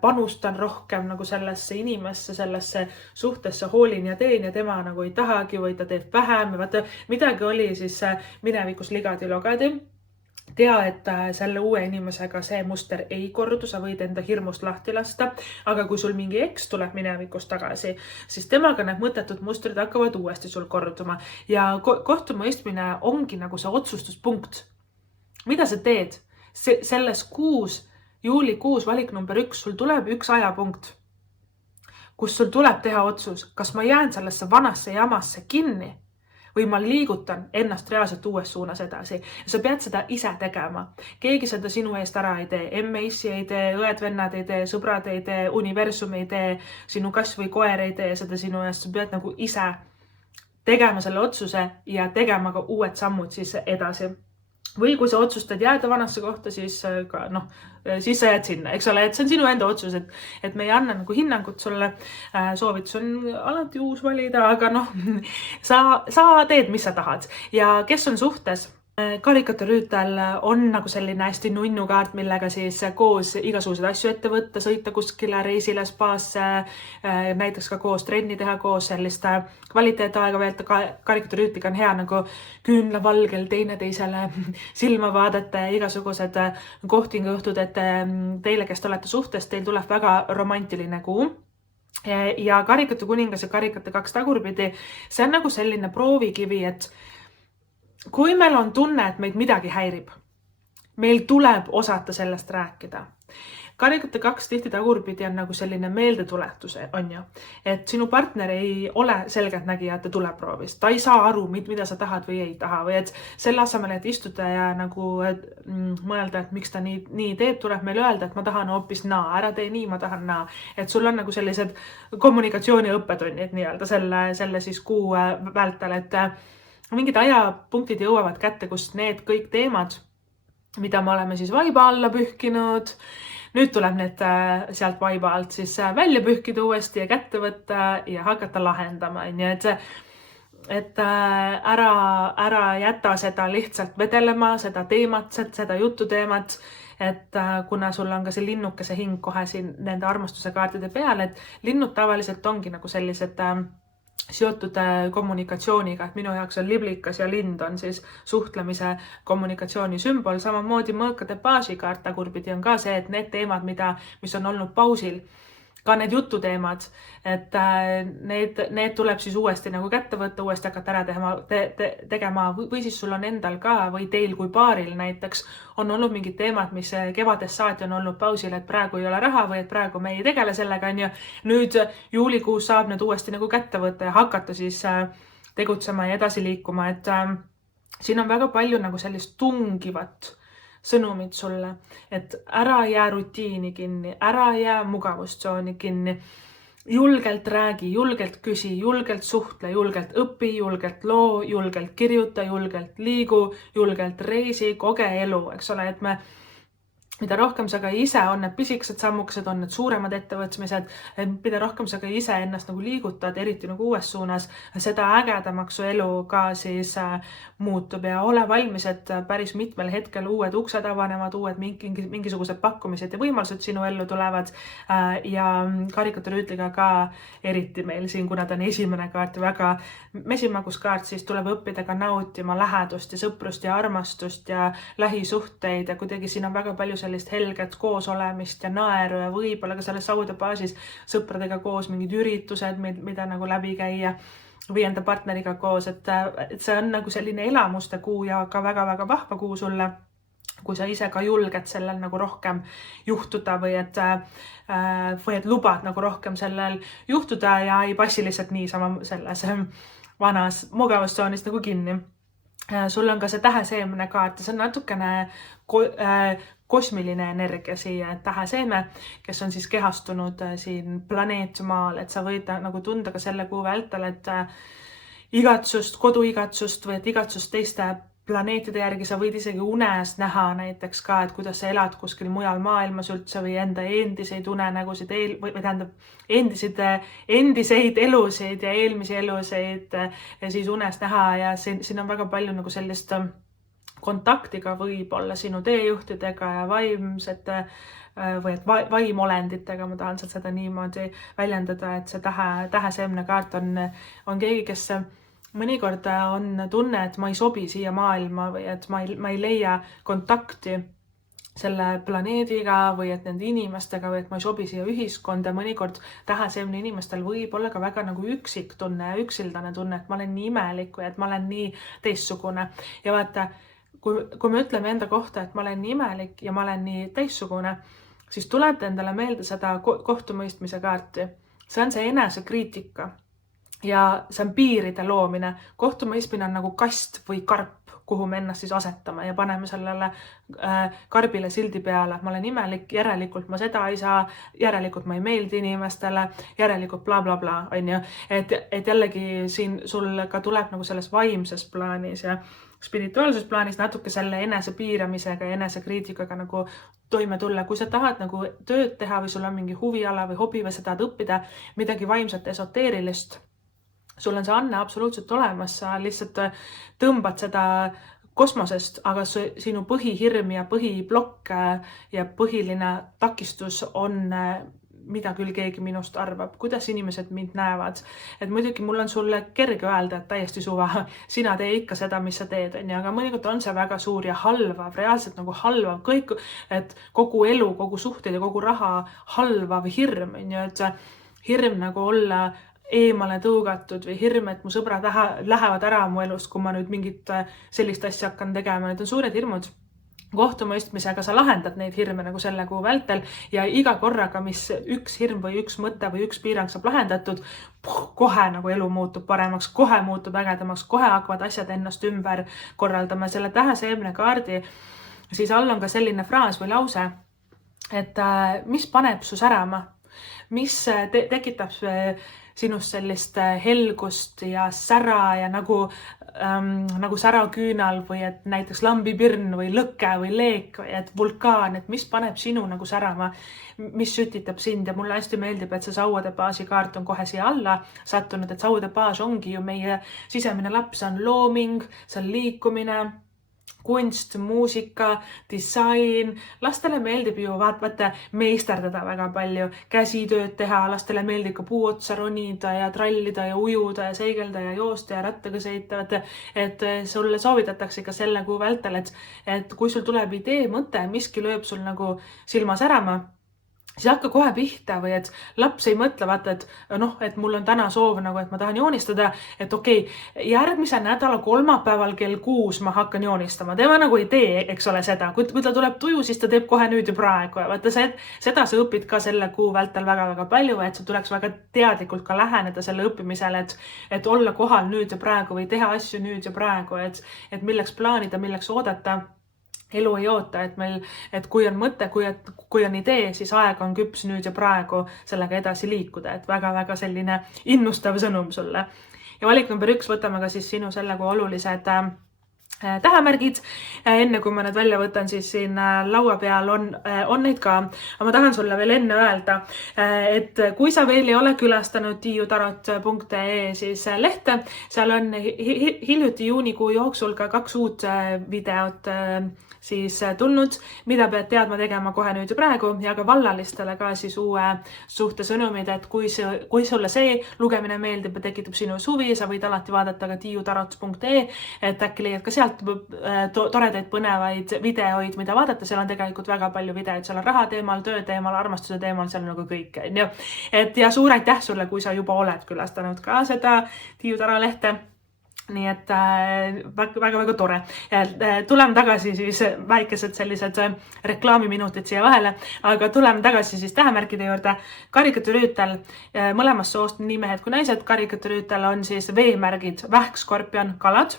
panustan rohkem nagu sellesse inimesse, sellesse suhtesse, hoolin ja teen ja tema nagu ei tahagi või ta teeb vähem ja vaata, midagi oli siis minevikus ligadi-logadi. Tea, et selle uue inimesega see muster ei kordu, sa võid enda hirmust lahti lasta, aga kui sul mingi eks tuleb minevikust tagasi, siis temaga need mõttetud mustrid hakkavad uuesti sul korduma ja kohtumõistmine ongi nagu see otsustuspunkt. Mida sa teed? Selles juulikuus valik number 1, sul tuleb üks ajapunkt, kus sul tuleb teha otsus, kas ma jään sellesse vanasse jamasse kinni või ma liigutan ennast reaalselt uues suunas edasi. Sa pead seda ise tegema. Keegi seda sinu eest ära ei tee. M-issi ei tee, õed-vennad ei tee, sõbrad ei tee, universum ei tee, sinu kass või koer ei tee seda sinu eest. Sa pead nagu ise tegema selle otsuse ja tegema ka uued sammud siis edasi. Või kui sa otsustad jääda vanasse kohta, siis siis sa jääd sinna, eks ole, et see on sinu enda otsus, et me ei anna nagu hinnangut sulle, soovitus on alati uus valida, aga sa teed, mis sa tahad. Ja kes on suhtes? Karikate rüütel on nagu selline hästi nunnu kaart, millega siis koos igasuguseid asju ette võtta, sõita kuskile reisile, spaasse, näiteks ka koos trenni teha, koos sellist kvaliteetaega veelta. Karikate rüütliga on hea nagu küünlavalgel teineteisele silma vaadata ja igasugused kohtinguõhtud, et teile, kes te olete suhtes, teil tuleb väga romantiline kuu. Ja karikate kuningas ja karikate 2 tagurpidi, see on nagu selline proovikivi, et kui meil on tunne, et meid midagi häirib, meil tuleb osata sellest rääkida. Karikate 2 tihti tagurpidi on nagu selline meeldetuletus, on ju, et sinu partner ei ole selgelt nägija, et ta tuleb proovist. Ta ei saa aru, mida sa tahad või ei taha või et selle asemel, et istuda ja nagu mõelda, et miks ta nii teeb, tuleb meil öelda, et ma tahan hoopis naa, ära tee nii, ma tahan naa. Et sul on nagu sellised kommunikatsiooni õppetunnid nii-öelda selle siis kuu vältel, et mingid ajapunktid jõuavad kätte, kus need kõik teemad mida me oleme siis vaiba alla pühkinud. Nüüd tuleb need sealt vaiba alt siis välja pühkida uuesti ja kätte võtta ja hakata lahendama. Et ära jäta seda lihtsalt vedelema, seda teemat, seda jututeemat, et kuna sul on ka see linnukese hing kohe siin nende armastuse kaartide peal, et linnud tavaliselt ongi nagu sellised seotud kommunikatsiooniga, et minu jaoks on liblikas ja lind on siis suhtlemise kommunikatsiooni sümbol. Samamoodi mõõkade baasikaart tagurpidi on ka see, et need teemad, mis on olnud pausil, ka need jututeemad, et need tuleb siis uuesti nagu kätte võtta, uuesti hakata ära tegema või siis sul on endal ka või teil kui paaril näiteks on olnud mingid teemad, mis kevadest saati on olnud pausil, et praegu ei ole raha või et praegu me ei tegele sellega, on ju. Nüüd juulikuus saab need uuesti nagu kätte võtta ja hakata siis tegutsema ja edasi liikuma, et siin on väga palju nagu sellist tungivat sõnumid sulle, et ära jää rutiini kinni, ära jää mugavustsooni kinni, julgelt räägi, julgelt küsi, julgelt suhtle, julgelt õpi, julgelt loo, julgelt kirjuta, julgelt liigu, julgelt reisi, koge elu, eks ole, et mida rohkem sa ka ise on need pisikesed sammukesed, on need suuremad ettevõtmised, mida rohkem sa ka ise ennast nagu liigutad, eriti nagu uues suunas, seda ägedamaks su elu ka siis muutub ja ole valmis, et päris mitmel hetkel uued uksed avanevad, uued mingisugused pakkumised ja võimalused sinu ellu tulevad ja karikaturüütliga ka eriti meil siin, kuna ta on esimene kaart ja väga mesimaguskaart, siis tuleb õppida ka nautima lähedust ja sõprust ja armastust ja lähisuhteid ja kuidagi siin on väga palju sellist helget koosolemist ja naeru ja võib-olla ka selles saude baasis sõpradega koos mingid üritused, mida nagu läbi käia või enda partneriga koos, et see on nagu selline elamuste kuu ja ka väga-väga vahva kuu sulle, kui sa ise ka julged sellel nagu rohkem juhtuda või et lubad nagu rohkem sellel juhtuda ja ei passi lihtsalt niisama selles vanas mugavustsoonis nagu kinni. Sul on ka see täheseemne kaart ja see on natukene kosmiline energia siia, et täheseeme, kes on siis kehastunud siin planeet Maal, et sa võid nagu tunda ka selle kuu vältel, et igatsust, koduigatsust või et igatsust teiste planeetide järgi, sa võid isegi unes näha näiteks ka, et kuidas sa elad kuskil mujal maailmas üldse või enda endiseid unenägusid või tähendab endiseid elusid ja eelmisi elusid ja siis unes näha ja siin on väga palju nagu sellist kontaktiga võib-olla sinu teejuhtidega ja vaimsete või et vaimolenditega, ma tahan seda niimoodi väljendada, et see täheseemne kaart on keegi, kes mõnikord on tunne, et ma ei sobi siia maailma või et ma ei leia kontakti selle planeediga või et nende inimestega või et ma ei sobi siia ühiskonda. Mõnikord täheseemne inimestel võib olla ka väga nagu üksik tunne ja üksildane tunne, et ma olen nii imelik või et ma olen nii teistsugune. Ja vaata, kui me ütleme enda kohta, et ma olen nii imelik ja ma olen nii teistsugune, siis tulete endale meelde seda kohtumõistmise kaarti. See on see enesekriitika ja see on piiride loomine. Kohtumõistmine on nagu kast või karp, kuhu me ennast siis asetame ja paneme sellele karbile sildi peale. Ma olen imelik, järelikult ma seda ei saa, järelikult ma ei meeldi inimestele, järelikult bla bla bla, on ju. Et jällegi siin sul ka tuleb nagu selles vaimses plaanis ja spirituaalses plaanis natuke selle enese piiramisega ja enesekriitikaga nagu toime tulla. Kui sa tahad nagu tööd teha või sul on mingi huviala või hobi või sa tahad õppida midagi vaimset esoteerilist, sul on see anne absoluutselt olemas, sa lihtsalt tõmbad seda kosmosest, aga sinu põhihirm ja põhiblokk ja põhiline takistus on mida küll keegi minust arvab, kuidas inimesed mind näevad. Et muidugi mul on sulle kerge öelda, et täiesti suva, sina tee ikka seda, mis sa teed, aga mõnikord on see väga suur ja halvav, reaalselt nagu halvav kõik, et kogu elu, kogu suhted ja kogu raha halvav hirm, et hirm nagu olla eemale tõugatud või hirm, et mu sõbrad lähevad ära mu elust, kui ma nüüd mingit sellist asja hakkan tegema. Need on suured hirmud. Kohtumõistmisega sa lahendad neid hirme nagu selle kuu vältel ja iga korraga, mis üks hirm või üks mõte või üks piirang saab lahendatud, kohe nagu elu muutub paremaks, kohe muutub ägedamaks, kohe hakkavad asjad ennast ümber korraldama. Selle täheseemne kaardi siis all on ka selline fraas või lause, et mis paneb su särama? mis tekitab sinust sellist helgust ja sära ja nagu säraküünal või et näiteks lambipirn või lõke või leek või et vulkaan, et mis paneb sinu nagu särama, mis sütitab sind ja mulle hästi meeldib, et see sauade baasi kaart on kohe siia alla sattunud, et sauade baas ongi ju meie sisemine laps, see on looming, see on liikumine, kunst, muusika, disain, lastele meeldib ju vaata meisterdada väga palju, käsitööd teha, lastele meeldib ka puu otsa ronida ja trallida ja ujuda ja seigelda ja joosta ja rattaga sõita, et sulle soovitatakse ka selle kuu vältel, et kui sul tuleb idee, mõte, miski lööb sul nagu silma särama, siis hakka kohe pihta või et laps ei mõtle, vaata, et mul on täna soov nagu, et ma tahan joonistada, et okei, järgmise nädala kolmapäeval kell 6 ma hakkan joonistama. Tema nagu ei tee, eks ole seda. Kui ta tuleb tuju, siis ta teeb kohe nüüd ja praegu. Ja vaata, seda sa õpid ka selle kuu vältel väga-väga palju, et sa tuleks väga teadlikult ka läheneda selle õppimisele, et olla kohal nüüd ja praegu või teha asju nüüd ja praegu, et milleks plaanida, milleks oodata. Elu ei oota, et kui on mõte, kui on idee, siis aeg on küps nüüd ja praegu sellega edasi liikuda, et väga-väga selline innustav sõnum sulle. Ja valik number 1, võtame ka siis sinu selle kui olulised tähemärgid. Enne kui ma need välja võtan, siis siin laua peal on neid ka. Aga ma tahan sulle veel enne öelda, et kui sa veel ei ole külastanud tiiutarot.ee siis lehte, seal on hiljuti juunikuu jooksul ka 2 uut videot siis tulnud, mida pead teadma tegema kohe nüüd ja praegu ja ka vallalistele ka siis uue suhtesõnumid, et kui sulle see lugemine meeldib ja tekitab sinu suvi, sa võid alati vaadata ka tiiutarot.ee, et äkki leiad ka sealt toredaid põnevaid videoid, mida vaadata, seal on tegelikult väga palju videoid, seal on raha teemal, töö teemal, armastuse teemal, seal on nagu kõik. Ja suur aitäh sulle, kui sa juba oled külastanud ka seda Tiiu Taro lehte. Nii et väga-väga tore. Tuleme tagasi siis väikesed sellised reklaamiminutid siia vahele, aga tuleme tagasi siis tähemärkide juurde. Karikaturüütel, mõlemast soost nii mehed kui naised, karikaturüütel on siis veemärgid, vähk, skorpion, kalad.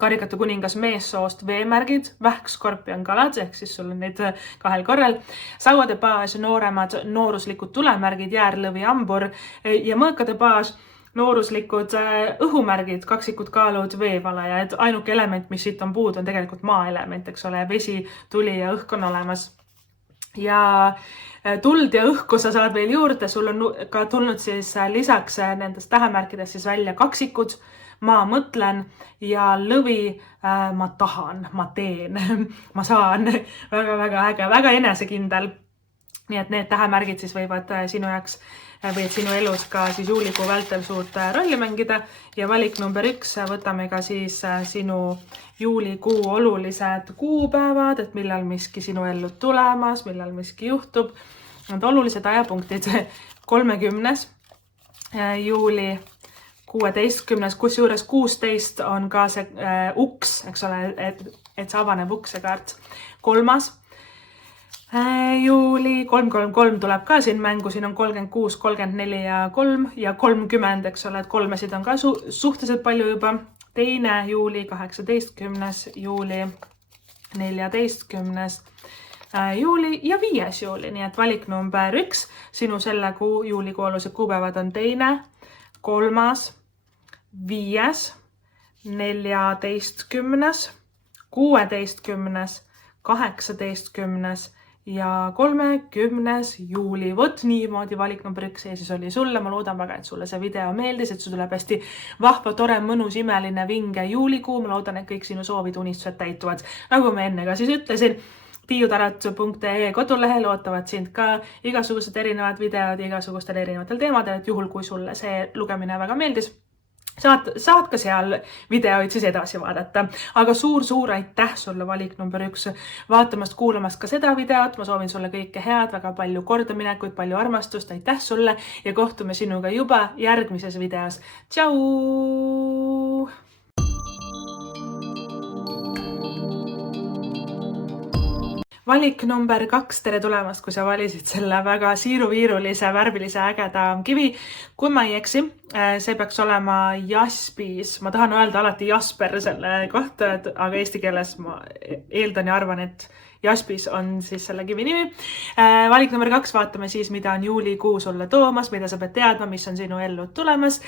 Karikatu kuningas meessoost veemärgid, vähk, skorpion, kalad, ehk siis sul on neid 2 korral. Sauade baas, nooremad, nooruslikud tulemärgid, jäärlõvi, ambur ja mõõkade baas, nooruslikud õhumärgid, kaksikud kaalud, veevalaja, et ainuke element, mis siit on puud, on tegelikult maaelement, eks ole, vesi, tuli ja õhk on olemas. Ja tuld ja õhku sa saad veel juurde, sul on ka tulnud siis lisaks nendest tähemärkidest siis välja kaksikud, ma mõtlen ja lõvi, ma tahan, ma teen, ma saan, väga-väga äge, väga enesekindel. Nii et need tähemärgid siis võivad sinu jaoks või et sinu elus ka siis juulikuu vältel suurt rolli mängida ja valik number 1, võtame ka siis sinu juulikuu olulised kuupäevad, et millal miski sinu ellu tulemas, millal miski juhtub. Need olulised ajapunktid 30. juuli, 16. kusjuures 16 on ka see uks, eks ole, et see avaneb ukse kaart. 3. juuli, 333 tuleb ka siin mängu, siin on 36, 34 ja 3 ja 30, eks ole, et 3-sid on ka suhteliselt palju juba. 2. juuli, 18. juuli, 14. juuli ja 5. juuli, nii et valik number 1, sinu selle kuu juulikuu olulised kuupäevad on 2., 3., 5., 14., 16., 18. ja 30. juuli. Vot niimoodi valik number 1 ja siis oli sulle. Ma loodan väga, et sulle see video meeldis, et sul tuleb hästi vahva, tore, mõnus, imeline, vinge juulikuu. Ma loodan, et kõik sinu soovid, unistused täituvad. Nagu ma enne ka siis ütlesin, tiiutarot.ee kodulehel ootavad sind ka igasugused erinevad videod igasugustel erinevatel teemadel, et juhul kui sulle see lugemine väga meeldis, saad ka seal videoid siis edasi vaadata. Aga suur aitäh sulle valik number 1 vaatamast, kuulamast ka seda videot. Ma soovin sulle kõike head, väga palju kordaminekuid, palju armastust. Aitäh sulle ja kohtume sinuga juba järgmises videos. Tšau! Valik number 2, tere tulemast, kui sa valisid selle väga siiruviirulise, värvilise, ägeda kivi. Kui ma ei eksi, see peaks olema jaspis. Ma tahan öelda alati jasper selle kohta, aga eesti keeles ma eeldan ja arvan, et Jaspis on siis selle kivi nimi. Valik number 2, vaatame siis, mida on juulikuu sulle toomas, mida sa pead teadma, mis on sinu ellu tulemas.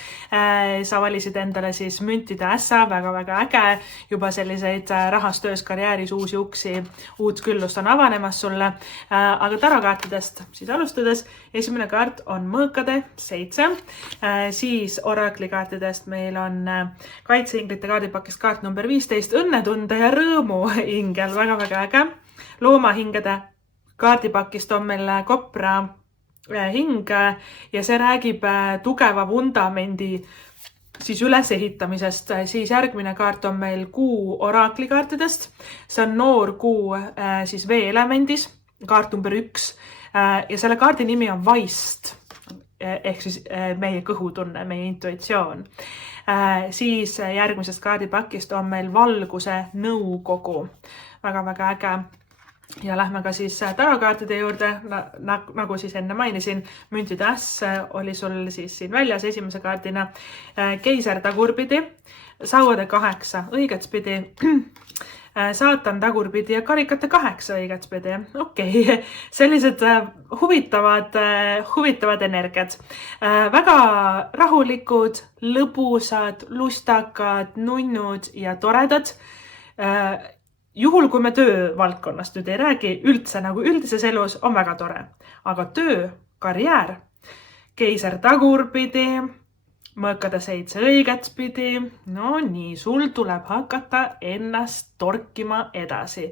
Sa valisid endale siis müntide ässa, väga-väga äge, juba selliseid rahas, töös, karjääris, uusi uksi, uut küllust on avanemas sulle. Aga tarokaartidest siis alustades, esimene kaart on mõõkade 7, siis oraklikaartidest meil on kaitseinglite kaardipakist kaart number 15, õnnetunde ja rõõmu ingel, väga-väga äge. Loomahingede kaardipakist on meil kopra hing ja see räägib tugeva vundamendi siis ülesehitamisest. Siis järgmine kaart on meil kuu oraklikaartidest. See on noor kuu siis veeelemendis, kaart number 1 ja selle kaardi nimi on vaist ehk siis meie kõhutunne, meie intuitsioon. Siis järgmisest kaardipakist on meil valguse nõukogu. Väga-väga äge. Ja lähme ka siis tarokaartide juurde, nagu siis enne mainisin, müntide äss oli sul siis siin väljas esimese kaardina, keiser tagurpidi, sauade 8 õigetspidi, saatan tagurpidi ja karikate 8 õigetspidi. Okei, sellised huvitavad energiat. Väga rahulikud, lõbusad, lustakad, nunnud ja toredad. Juhul, kui me töövaldkonnast nüüd ei räägi, üldse nagu üldises elus on väga tore. Aga töö, karjäär, keiser tagurpidi, mõõkade 7 õigetspidi, no nii, sul tuleb hakata ennast torkima edasi.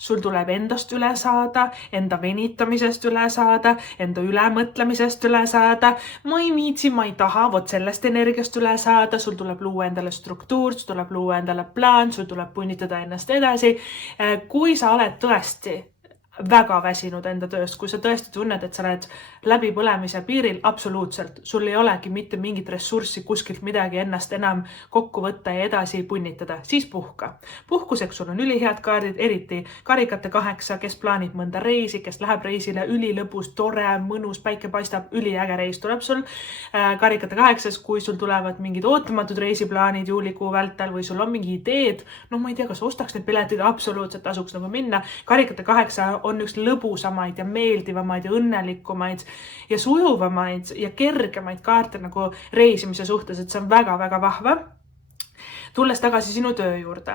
Sul tuleb endast üle saada, enda venitamisest üle saada, enda ülemõtlemisest üle saada. Ma ei viitsi, ma ei taha, vot sellest energiast üle saada. Sul tuleb luua endale struktuur, sul tuleb luua endale plaan, sul tuleb punnitada ennast edasi. Kui sa oled tõesti väga väsinud enda tööst, kui sa tõesti tunned, et sa oled läbipõlemise piiril, absoluutselt. Sul ei olegi mitte mingit ressurssi kuskilt midagi ennast enam kokku võtta ja edasi punnitada. Siis puhka. Puhkuseks sul on ülihead kaardid, eriti karikate 8, kes plaanib mõnda reisi, kes läheb reisile, ülilõbus, tore, mõnus, päike paistab, üliäge reis tuleb sul. Karikate 8, kui sul tulevad mingid ootamatud reisiplaanid juulikuu vältel või sul on mingi ideed, no ma ei tea, kas ostaks need piletid, absoluutselt tasuks nagu minna. Karikate 8 on üks lõbusamaid ja meeldivamaid ja õnnelikumaid ja sujuvamaid ja kergemaid kaarte nagu reisimise suhtes, et see on väga-väga vahva. Tulles tagasi sinu töö juurde.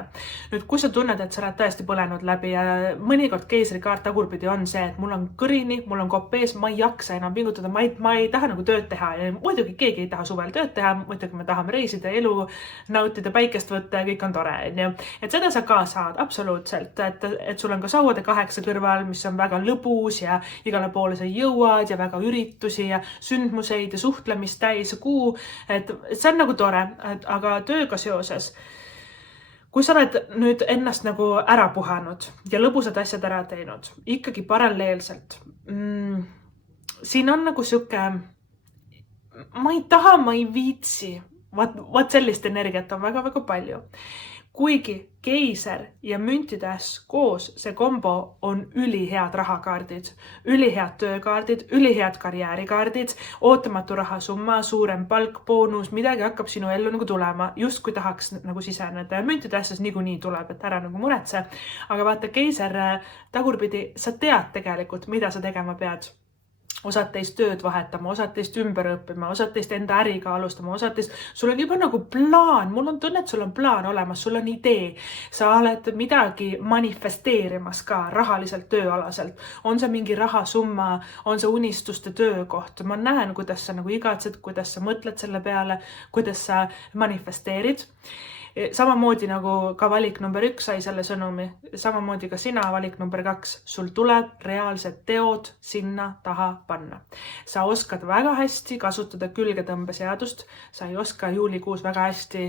Nüüd, kui sa tunned, et sa oled tõesti põlenud läbi ja mõnikord keisri kaart tagurpidi on see, et mul on kõrini, mul on kopp ees, ma ei jaksa enam pingutada, ma ei taha nagu tööd teha. Ja muidugi keegi ei taha suvel tööd teha, muidugi me tahame reisida, elu nautida, päikest võtta ja kõik on tore. Et seda sa ka saad, absoluutselt. Et sul on ka sauade 8 kõrval, mis on väga lõbus ja igale poole sa jõuad ja väga üritusi ja sündmuseid ja suhtlemist täis kuu. Et see on nagu tore, aga tööga seoses. Kui sa oled nüüd ennast nagu ära puhanud ja lõbusad asjad ära teinud, ikkagi paralleelselt, siin on nagu siuke, ma ei taha, ma ei viitsi, vaat sellist energiat on väga-väga palju. Kuigi keiser ja müntide äss koos, see kombo on ülihead rahakaardid, ülihead töökaardid, ülihead karjäärikaardid, ootamatu rahasumma, suurem palk, boonus, midagi hakkab sinu ellu nagu tulema, just kui tahaks nagu siseneda. Ja müntide ässas niikuinii tuleb, et ära nagu muretse. Aga vaata, keiser tagurpidi, sa tead tegelikult, mida sa tegema pead. Osad teist tööd vahetama, osad teist ümber õppima, osad teist enda äriga alustama, osad teist, sul on juba nagu plaan, mul on tunne, et sul on plaan olemas, sul on idee, sa oled midagi manifesteerimas ka rahaliselt, tööalaselt, on see mingi rahasumma, on see unistuste töökoht, ma näen, kuidas sa nagu igatsed, kuidas sa mõtled selle peale, kuidas sa manifesteerid. Samamoodi nagu ka valik number 1 sai selle sõnumi, samamoodi ka sina valik number 2, sul tuleb reaalsed teod sinna taha panna. Sa oskad väga hästi kasutada külgetõmbeseadust, sa ei oska juulikuus väga hästi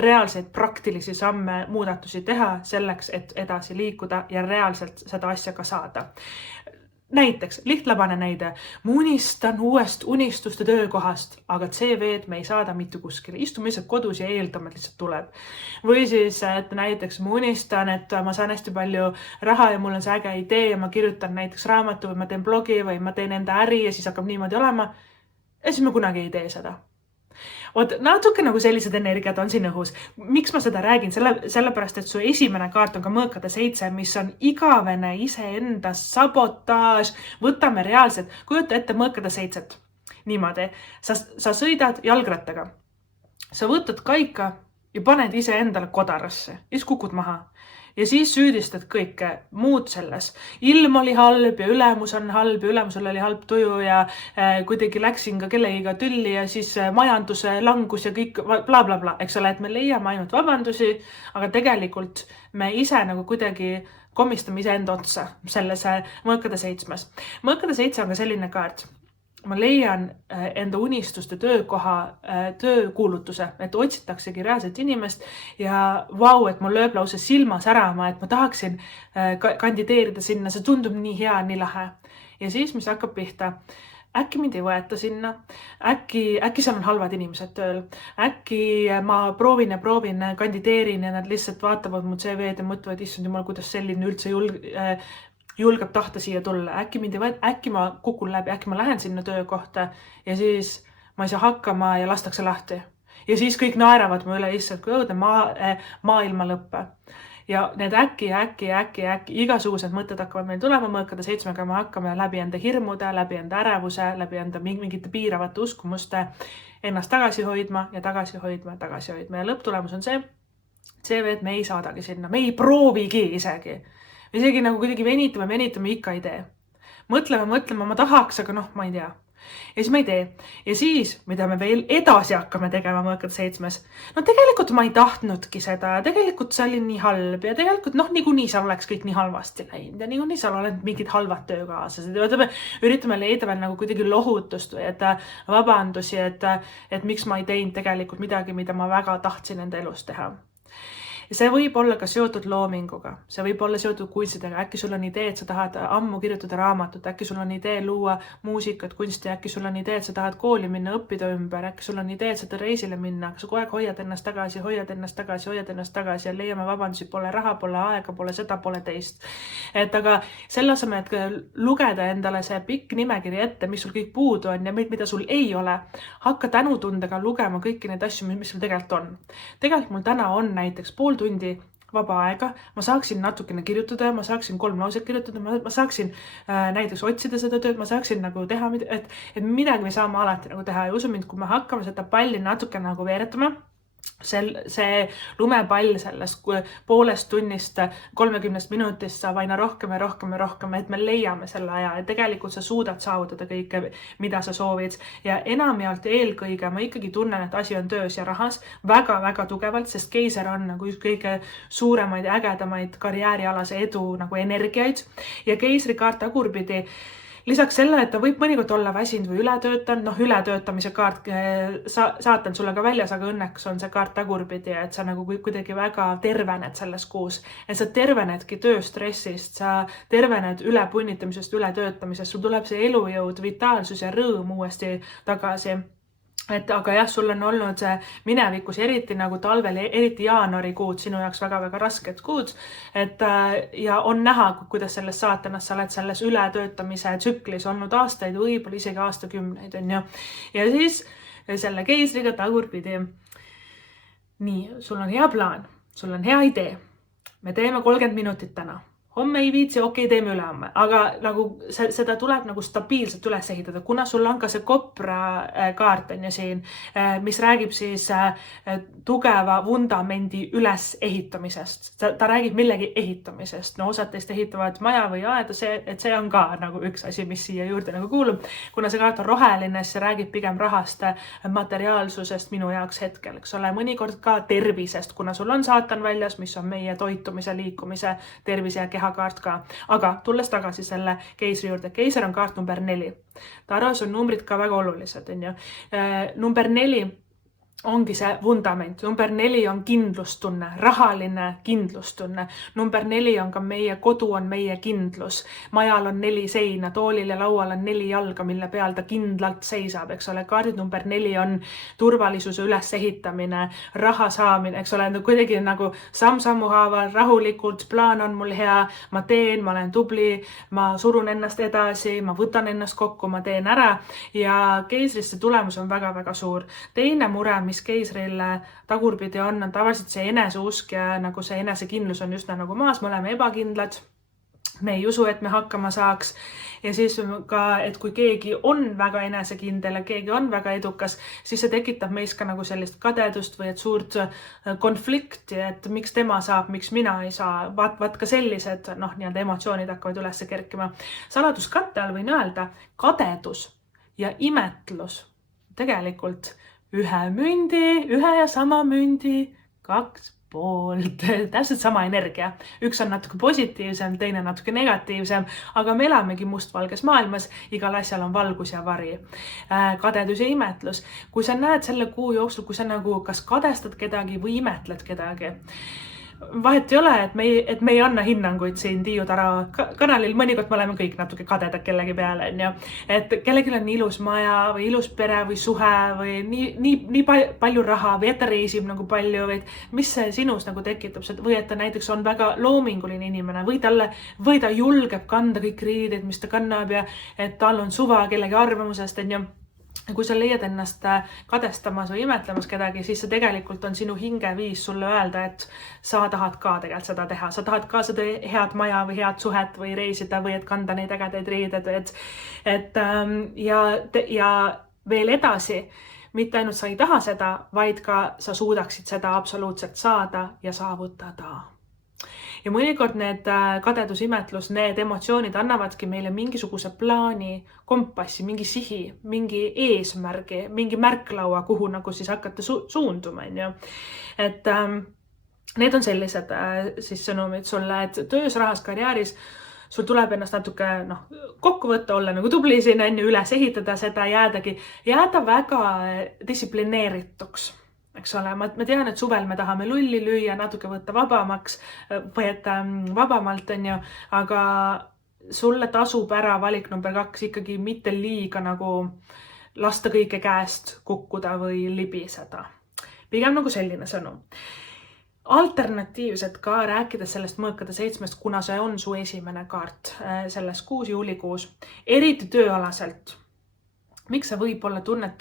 reaalseid praktilisi samme muudatusi teha selleks, et edasi liikuda ja reaalselt seda asja ka saada. Näiteks, lihtlabane näide, ma unistan uuest unistuste töökohast, aga CV-d me ei saada mitte kuskile. Istume lihtsalt kodus ja eeldame, et lihtsalt tuleb. Või siis, et näiteks ma unistan, et ma saan hästi palju raha ja mul on see äge idee ja ma kirjutan näiteks raamatu või ma teen blogi või ma teen enda äri ja siis hakkab niimoodi olema. Ja siis me kunagi ei tee seda. Oot, natuke nagu sellised energiat on siin õhus. Miks ma seda räägin? Sellepärast, et su esimene kaart on ka mõõkade 7, mis on igavene iseenda sabotaaž. Võtame reaalselt, kujuta ette mõõkade 7. Niimoodi, sa sõidad jalgrattaga. Sa võtad kaika ja paned ise endale kodarasse. Ja siis kukud maha. Ja siis süüdistad kõike muud selles. Ilm oli halb ja ülemus on halb ja ülemusel oli halb tuju ja kuidagi läksin ka kellegiga tülli ja siis majanduse langus ja kõik bla bla bla. Eks ole, et me leiame ainult vabandusi, aga tegelikult me ise nagu kuidagi komistame ise enda otsa selles mõõkade 7. Mõõkade 7 on ka selline kaart. Ma leian enda unistuste töökoha töökuulutuse, et otsitaksegi reaalset inimest ja vau, et mul lööb lausa silma särama, et ma tahaksin kandideerida sinna, see tundub nii hea, nii lahe. Ja siis, mis hakkab pihta? Äkki mind ei võeta sinna, äkki seal on halvad inimesed tööl, äkki ma proovin kandideerin ja nad lihtsalt vaatavad mu CV-d ja mõtlevad, issand jumal, kuidas selline üldse julgeb tahta siia tulla, äkki ma kukun läbi, äkki ma lähen sinna töökohta ja siis ma ei saa hakkama ja lastakse lahti. Ja siis kõik naeravad mu üle lihtsalt, kui õudne maailma lõppe. Ja need äkki, igasugused mõtted hakkavad meil tulema mõõkade 7-ga, me hakkame läbi enda hirmude, läbi enda ärevuse, läbi enda mingite piiravate uskumuste ennast tagasi hoidma. Ja lõpptulemus on see, et me ei saadagi sinna, me ei proovigi isegi. Isegi nagu kuidagi venitame, ikka ei tee. Mõtleme, ma tahaks, aga ma ei tea. Ja siis ma ei tee. Ja siis, mida me veel edasi hakkame tegema mõõkade 7. Tegelikult ma ei tahtnudki seda. Tegelikult see oli nii halb ja tegelikult niikuinii seal oleks kõik nii halvasti läinud ja niikuinii seal oled mingid halvad töökaaslased. Üritame leida veel nagu kuidagi lohutust või et vabandusi, et miks ma ei teinud tegelikult midagi, mida ma väga tahtsin enda elus teha. Ja see võib olla ka seotud loominguga, see võib olla seotud kunstidega, äkki sul on idee, et sa tahad ammu kirjutada raamatut, äkki sul on idee luua muusikat, kunsti, äkki sul on idee, et sa tahad kooli minna, õppida ümber, äkki sul on idee, et sa tahad reisile minna, aga sa kogu aeg hoiad ennast tagasi ja leiame vabandusi, pole raha, pole aega, pole seda, pole teist. Et aga selle asemel, et lugeda endale see pikk nimekiri ette, mis sul kõik puudu on ja mida sul ei ole, hakka tänutundega lugema kõiki neid asju, mis sul tegelikult on. Tegelikult mul täna on näiteks pool tundi vaba aega, ma saaksin natukene kirjutada, ma saaksin 3 lauset kirjutada, ma saaksin näiteks otsida seda tööd, ma saaksin nagu teha, et midagi me saame alati nagu teha ja usu mind, kui me hakkame seda palli natuke nagu veeretama, see lumepall sellest poolest tunnist 30 minutist saab aina rohkem, et me leiame selle aja ja tegelikult sa suudad saavutada kõike, mida sa soovid ja enamjaolt eelkõige ma ikkagi tunnen, et asi on töös ja rahas väga-väga tugevalt, sest keiser on nagu üks kõige suuremaid ja ägedamaid karjäärialase edu nagu energiaid ja keisri kaart tagurpidi. Lisaks sellele, et ta võib mõnikord olla väsinud või ületöötanud, ületöötamise kaart saatan sulle ka väljas, aga õnneks on see kaart tagurpidi, et sa nagu kuidagi väga tervened selles kuus. Et sa tervenedki tööstressist, sa tervened ülepunnitamisest, ületöötamisest, sul tuleb see elujõud, vitaalsus ja rõõm uuesti tagasi. Aga jah, sul on olnud see minevikus eriti nagu talvel, eriti jaanuarikuud, sinu jaoks väga-väga rasked kuud. Ja on näha, kuidas selles saatanast sa oled selles ületöötamise tsüklis olnud aastaid, võib-olla isegi aastakümneid. Ja siis selle keisriga tagurpidi. Nii, sul on hea plaan, sul on hea idee. Me teeme 30 minutit täna. Homme ei viitsi, okei, teeme ülehomme, aga nagu seda tuleb nagu stabiilselt üles ehitada, kuna sul on ka see kopra kaart on ja siin, mis räägib siis tugeva vundamendi üles ehitamisest. Ta räägib millegi ehitamisest. Osad teist ehitavad maja või aeda, et see on ka nagu üks asi, mis siia juurde nagu kuulub. Kuna see kaart on roheline, see räägib pigem rahast, materiaalsusest minu jaoks hetkel, eks ole, mõnikord ka tervisest, kuna sul on saatan väljas, mis on meie toitumise, liikumise, tervise ja kehakaart ka. Aga tulles tagasi selle keisri juurde, keiser on kaart number 4. Taros on numbrid ka väga olulised. Number 4 ongi see vundament. Number 4 on kindlustunne, rahaline kindlustunne. Number 4 on ka meie kodu, on meie kindlus. Majal on 4 seina, toolil ja laual on 4 jalga, mille peal ta kindlalt seisab, eks ole. Kaardid number 4 on turvalisuse ülesehitamine, raha saamine, eks ole, kuidagi nagu samm-sammu haaval, rahulikult, plaan on mul hea, ma teen, ma olen tubli, ma surun ennast edasi, ma võtan ennast kokku, ma teen ära ja keisrisse tulemus on väga-väga suur. Teine mure, mis keisrile tagurpidi on tavaliselt see eneseusk ja nagu see enesekindlus on just nagu maas, me oleme ebakindlad, me ei usu, et me hakkama saaks ja siis ka, et kui keegi on väga enesekindel ja keegi on väga edukas, siis see tekitab meis ka nagu sellist kadedust või et suurt konflikti, et miks tema saab, miks mina ei saa, vaat ka sellised nii-öelda emotsioonid hakkavad üles kerkima. Saladuskatte all võin öelda, kadedus ja imetlus tegelikult ühe ja sama mündi 2 poolt, täpselt sama energia. Üks on natuke positiivsem, teine natuke negatiivsem, aga me elamegi mustvalges maailmas, igal asjal on valgus ja vari. Kadedus ja imetlus. Kui sa näed selle kuu jooksul, kui sa nagu kas kadestad kedagi või imetled kedagi, vahet ei ole, et me ei anna hinnanguid siin Tiiu Tara kanalil, mõnikord me oleme kõik natuke kadedad kellegi peale, et kellelgi on ilus maja või ilus pere või suhe või nii palju raha või et ta reisib nagu palju, või mis see sinus nagu tekitab, või et ta näiteks on väga loominguline inimene või ta julgeb kanda kõik riided, mis ta kannab ja et tal on suva kellegi arvamusest, kui sa leiad ennast kadestamas või imetlemas kedagi, siis see tegelikult on sinu hingeviis sulle öelda, et sa tahad ka tegelikult seda teha. Sa tahad ka seda head maja või head suhet või reisida või et kanda neid ägedaid riided. Ja veel edasi, mitte ainult sa ei taha seda, vaid ka sa suudaksid seda absoluutselt saada ja saavutada. Ja mõnikord need kadedus, imetlus, need emotsioonid annavadki meile mingisuguse plaani, kompassi, mingi sihi, mingi eesmärgi, mingi märklaua, kuhu nagu siis hakata suunduma. Et need on sellised siis sõnumid sulle, et töös, rahas, karjääris sul tuleb ennast natuke kokku võtta, olla nagu tubli siin, üles ehitada seda, jääda väga distsiplineerituks. Eks ole, ma tean, et suvel me tahame lulli lüüa, natuke võtta vabamaks või et vabamalt, aga sulle tasub ära valik number 2 ikkagi mitte liiga nagu lasta kõike käest kukkuda või libiseda. Pigem nagu selline sõnum. Alternatiivselt ka rääkides sellest mõõkade 7, kuna see on su esimene kaart selles kuus, juulikuus, eriti tööalaselt. Miks sa võib-olla tunned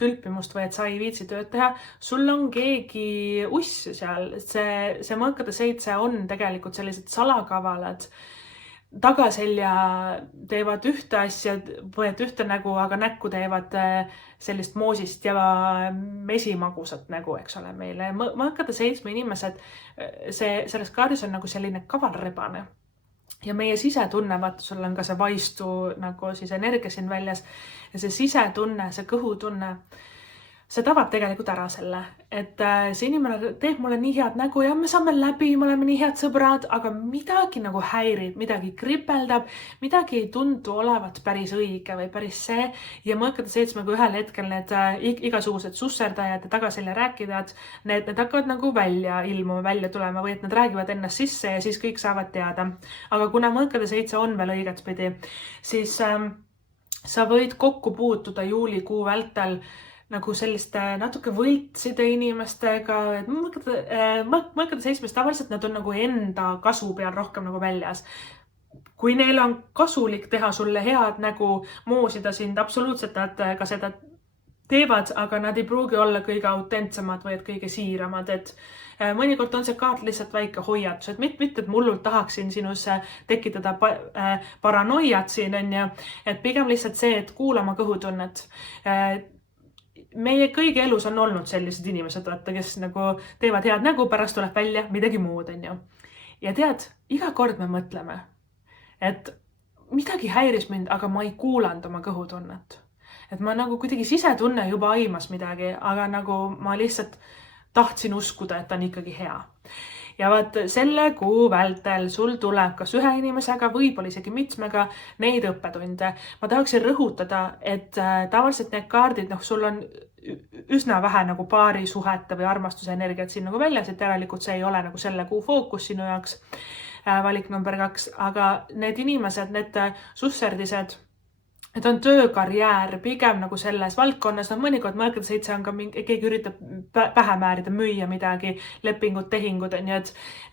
tülpimust või et sa ei viitsi tööd teha, sul on keegi uss seal. See mõõkade 7 on tegelikult sellised salakavalad. Tagaselja teevad ühte asja või et ühte nägu, aga näkku teevad sellist moosist ja mesimagusat nägu, eks ole meile. Mõõkade 7 inimesed, selles kaardis on nagu selline kavalrebane. Ja meie sisetunne, vaata, sul on ka see vaistu nagu siis energia siin väljas ja see sisetunne, see kõhutunne, see tabab tegelikult ära selle, et see inimene teeb mulle nii head nägu ja me saame läbi, me oleme nii head sõbrad, aga midagi nagu häirib, midagi kripeldab, midagi ei tundu olevat päris õige või päris see ja mõõkade 7, kui ühel hetkel need igasugused susserdajad ja tagaselja rääkijad, need hakkavad nagu välja ilmuma, välja tulema või et nad räägivad ennast sisse ja siis kõik saavad teada. Aga kuna mõõkade 7 on veel õigetpidi, siis sa võid kokku puutuda juulikuu vältel nagu selliste natuke võltside inimestega, et mõõkade 7 tavaliselt nad on nagu enda kasu peal rohkem nagu väljas. Kui neil on kasulik teha sulle head nägu, moosida sind, absoluutselt nad ka seda teevad, aga nad ei pruugi olla kõige autentsemad või et kõige siiramad, et mõnikord on see kaart lihtsalt väike hoiatus, et mitte, et mullult tahaksin sinus tekitada paranoiat siin, et pigem lihtsalt see, et kuulama kõhutunnet. Meie kõigi elus on olnud sellised inimesed, kes nagu teevad head nägu, pärast tuleb välja midagi muud. Ja tead, iga kord me mõtleme, et midagi häiris mind, aga ma ei kuulanud oma kõhutunnet. Et ma nagu kuidagi sisetunne juba aimas midagi, aga nagu ma lihtsalt tahtsin uskuda, et ta on ikkagi hea. Ja vaat selle kuu vältel sul tuleb kas ühe inimesega, võib-olla isegi mitmega neid õppetunde. Ma tahaksin rõhutada, et tavaliselt need kaardid, sul on üsna vähe nagu paari suhete või armastuse energiat siin nagu väljas, et järelikult see ei ole nagu selle kuu fookus sinu jaoks. Valik number 2, aga need inimesed, need susserdised, et on töökarjäär pigem nagu selles valdkonnas, mõnikord Market 7 on ka keegi üritab pähe määrida, müüa midagi, lepingud, tehingud, nii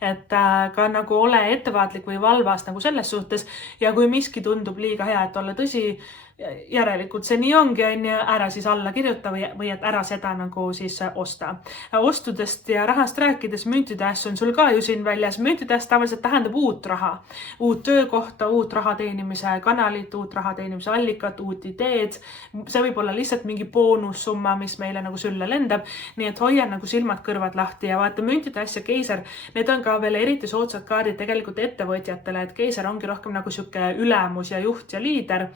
et ka nagu ole ettevaatlik või valvas nagu selles suhtes ja kui miski tundub liiga hea, et olla tõsi, järelikult see nii ongi, ära siis alla kirjuta või et ära seda nagu siis osta. Ostudest ja rahast rääkides, müntide äss on sul ka ju siin väljas. Müntide äss tavaliselt tähendab uut raha, uut töökohta, uut raha teenimise kanalit, uut raha teenimise allikat, uut ideed. See võib olla lihtsalt mingi boonussumma, mis meile nagu sülle lendab. Nii et hoia nagu silmad kõrvad lahti ja vaata müntide äss ja keiser, need on ka veel eriti soodsad kaardid tegelikult ettevõtjatele, et keiser ongi rohkem nagu siuke ülemus ja juht ja liider.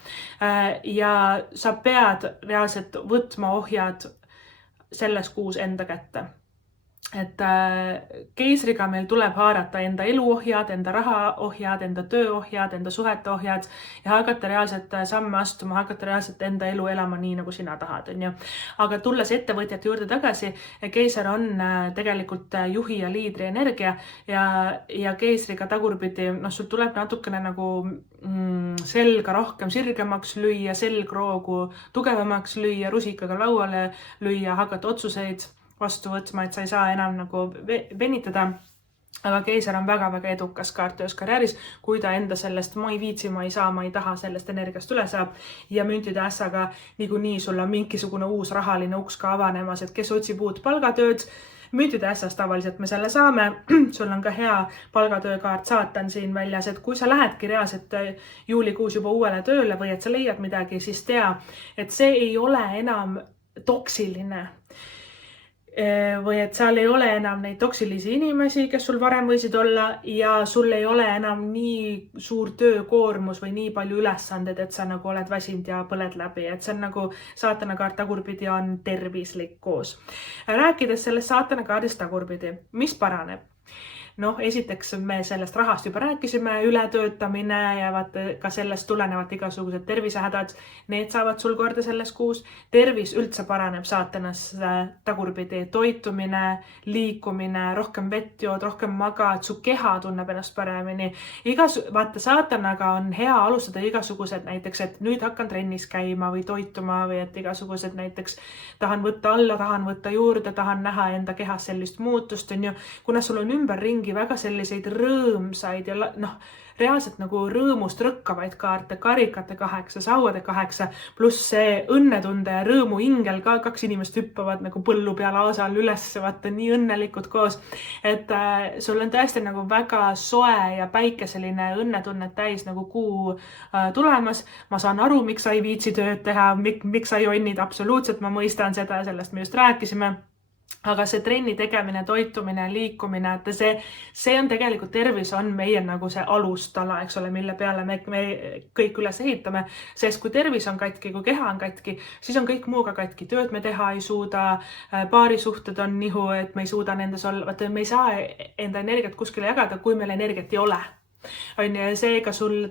Ja sa pead reaalselt võtma ohjad selles kuus enda kätte. Et keisriga meil tuleb haarata enda eluohjad, enda rahaohjad, enda tööohjad, enda suhete ohjad ja hakata reaalselt samme astuma, hakata reaalselt enda elu elama nii, nagu sina tahad. Aga tulles ettevõtjate juurde tagasi, keiser on tegelikult juhi ja liidri energia ja keisriga tagurpidi, sul tuleb natukene nagu selga rohkem sirgemaks lüüa, selgroogu tugevamaks lüüa, rusikaga lauale lüüa, hakata otsuseid vastu võtma, et sa ei saa enam nagu venitada. Aga keiser on väga-väga edukas kaart töös karjääris, kui ta enda sellest ma ei viitsi, ma ei saa, ma ei taha sellest energiast üle saab. Ja müntide ässaga niikuinii sul on mingisugune uus rahaline uks ka avanemas, et kes otsib uut palgatööd, müntide ässast tavaliselt me selle saame. Sul on ka hea palgatöökaart saatan siin väljas, et kui sa lähedki reaalselt juulikuus juba uuele tööle või et sa leiad midagi, siis tea, et see ei ole enam toksiline. Või et seal ei ole enam neid toksilisi inimesi, kes sul varem võisid olla ja sul ei ole enam nii suur töökoormus või nii palju ülesanded, et sa nagu oled väsinud ja põled läbi. Et see on nagu saatana kaart tagurpidi on tervislik koos. Rääkides sellest saatana kaardist tagurpidi, mis paraneb? Esiteks me sellest rahast juba rääkisime, ületöötamine ja vaata ka sellest tulenevad igasugused tervisehädad, need saavad sul korda selles kuus. Tervis üldse paraneb saatanas tagurpidi, toitumine, liikumine, rohkem vett jood, rohkem magad, su keha tunneb ennast paremini. Vaata saatanaga on hea alustada igasugused näiteks, et nüüd hakkan trennis käima või toituma või et igasugused näiteks tahan võtta alla, tahan võtta juurde, tahan näha enda kehas sellist muutust, kuna sul on ümberringi väga selliseid rõõmsaid ja reaalselt nagu rõõmust rõkkavaid kaarte, karikate 8, sauade 8, pluss see õnnetunde ja rõõmu ingel ka, 2 inimest hüppavad nagu põllu peal aasal üles, vaata nii õnnelikud koos, et sul on tõesti nagu väga soe ja päikeseline õnnetunnet täis nagu kuu tulemas. Ma saan aru, miks sa ei viitsi tööd teha, miks sa jonnid, absoluutselt ma mõistan seda, sellest me just rääkisime. Aga see trenni tegemine, toitumine, liikumine, et see on tegelikult tervis on meie nagu see alustala, eks ole, mille peale me kõik üles ehitame. Sest kui tervis on katki, kui keha on katki, siis on kõik muuga katki. Tööd me teha ei suuda, paarisuhted on nihu, et me ei suuda nendes olla. Vaata, me ei saa enda energiat kuskile jagada, kui meil energiat ei ole. Seega sul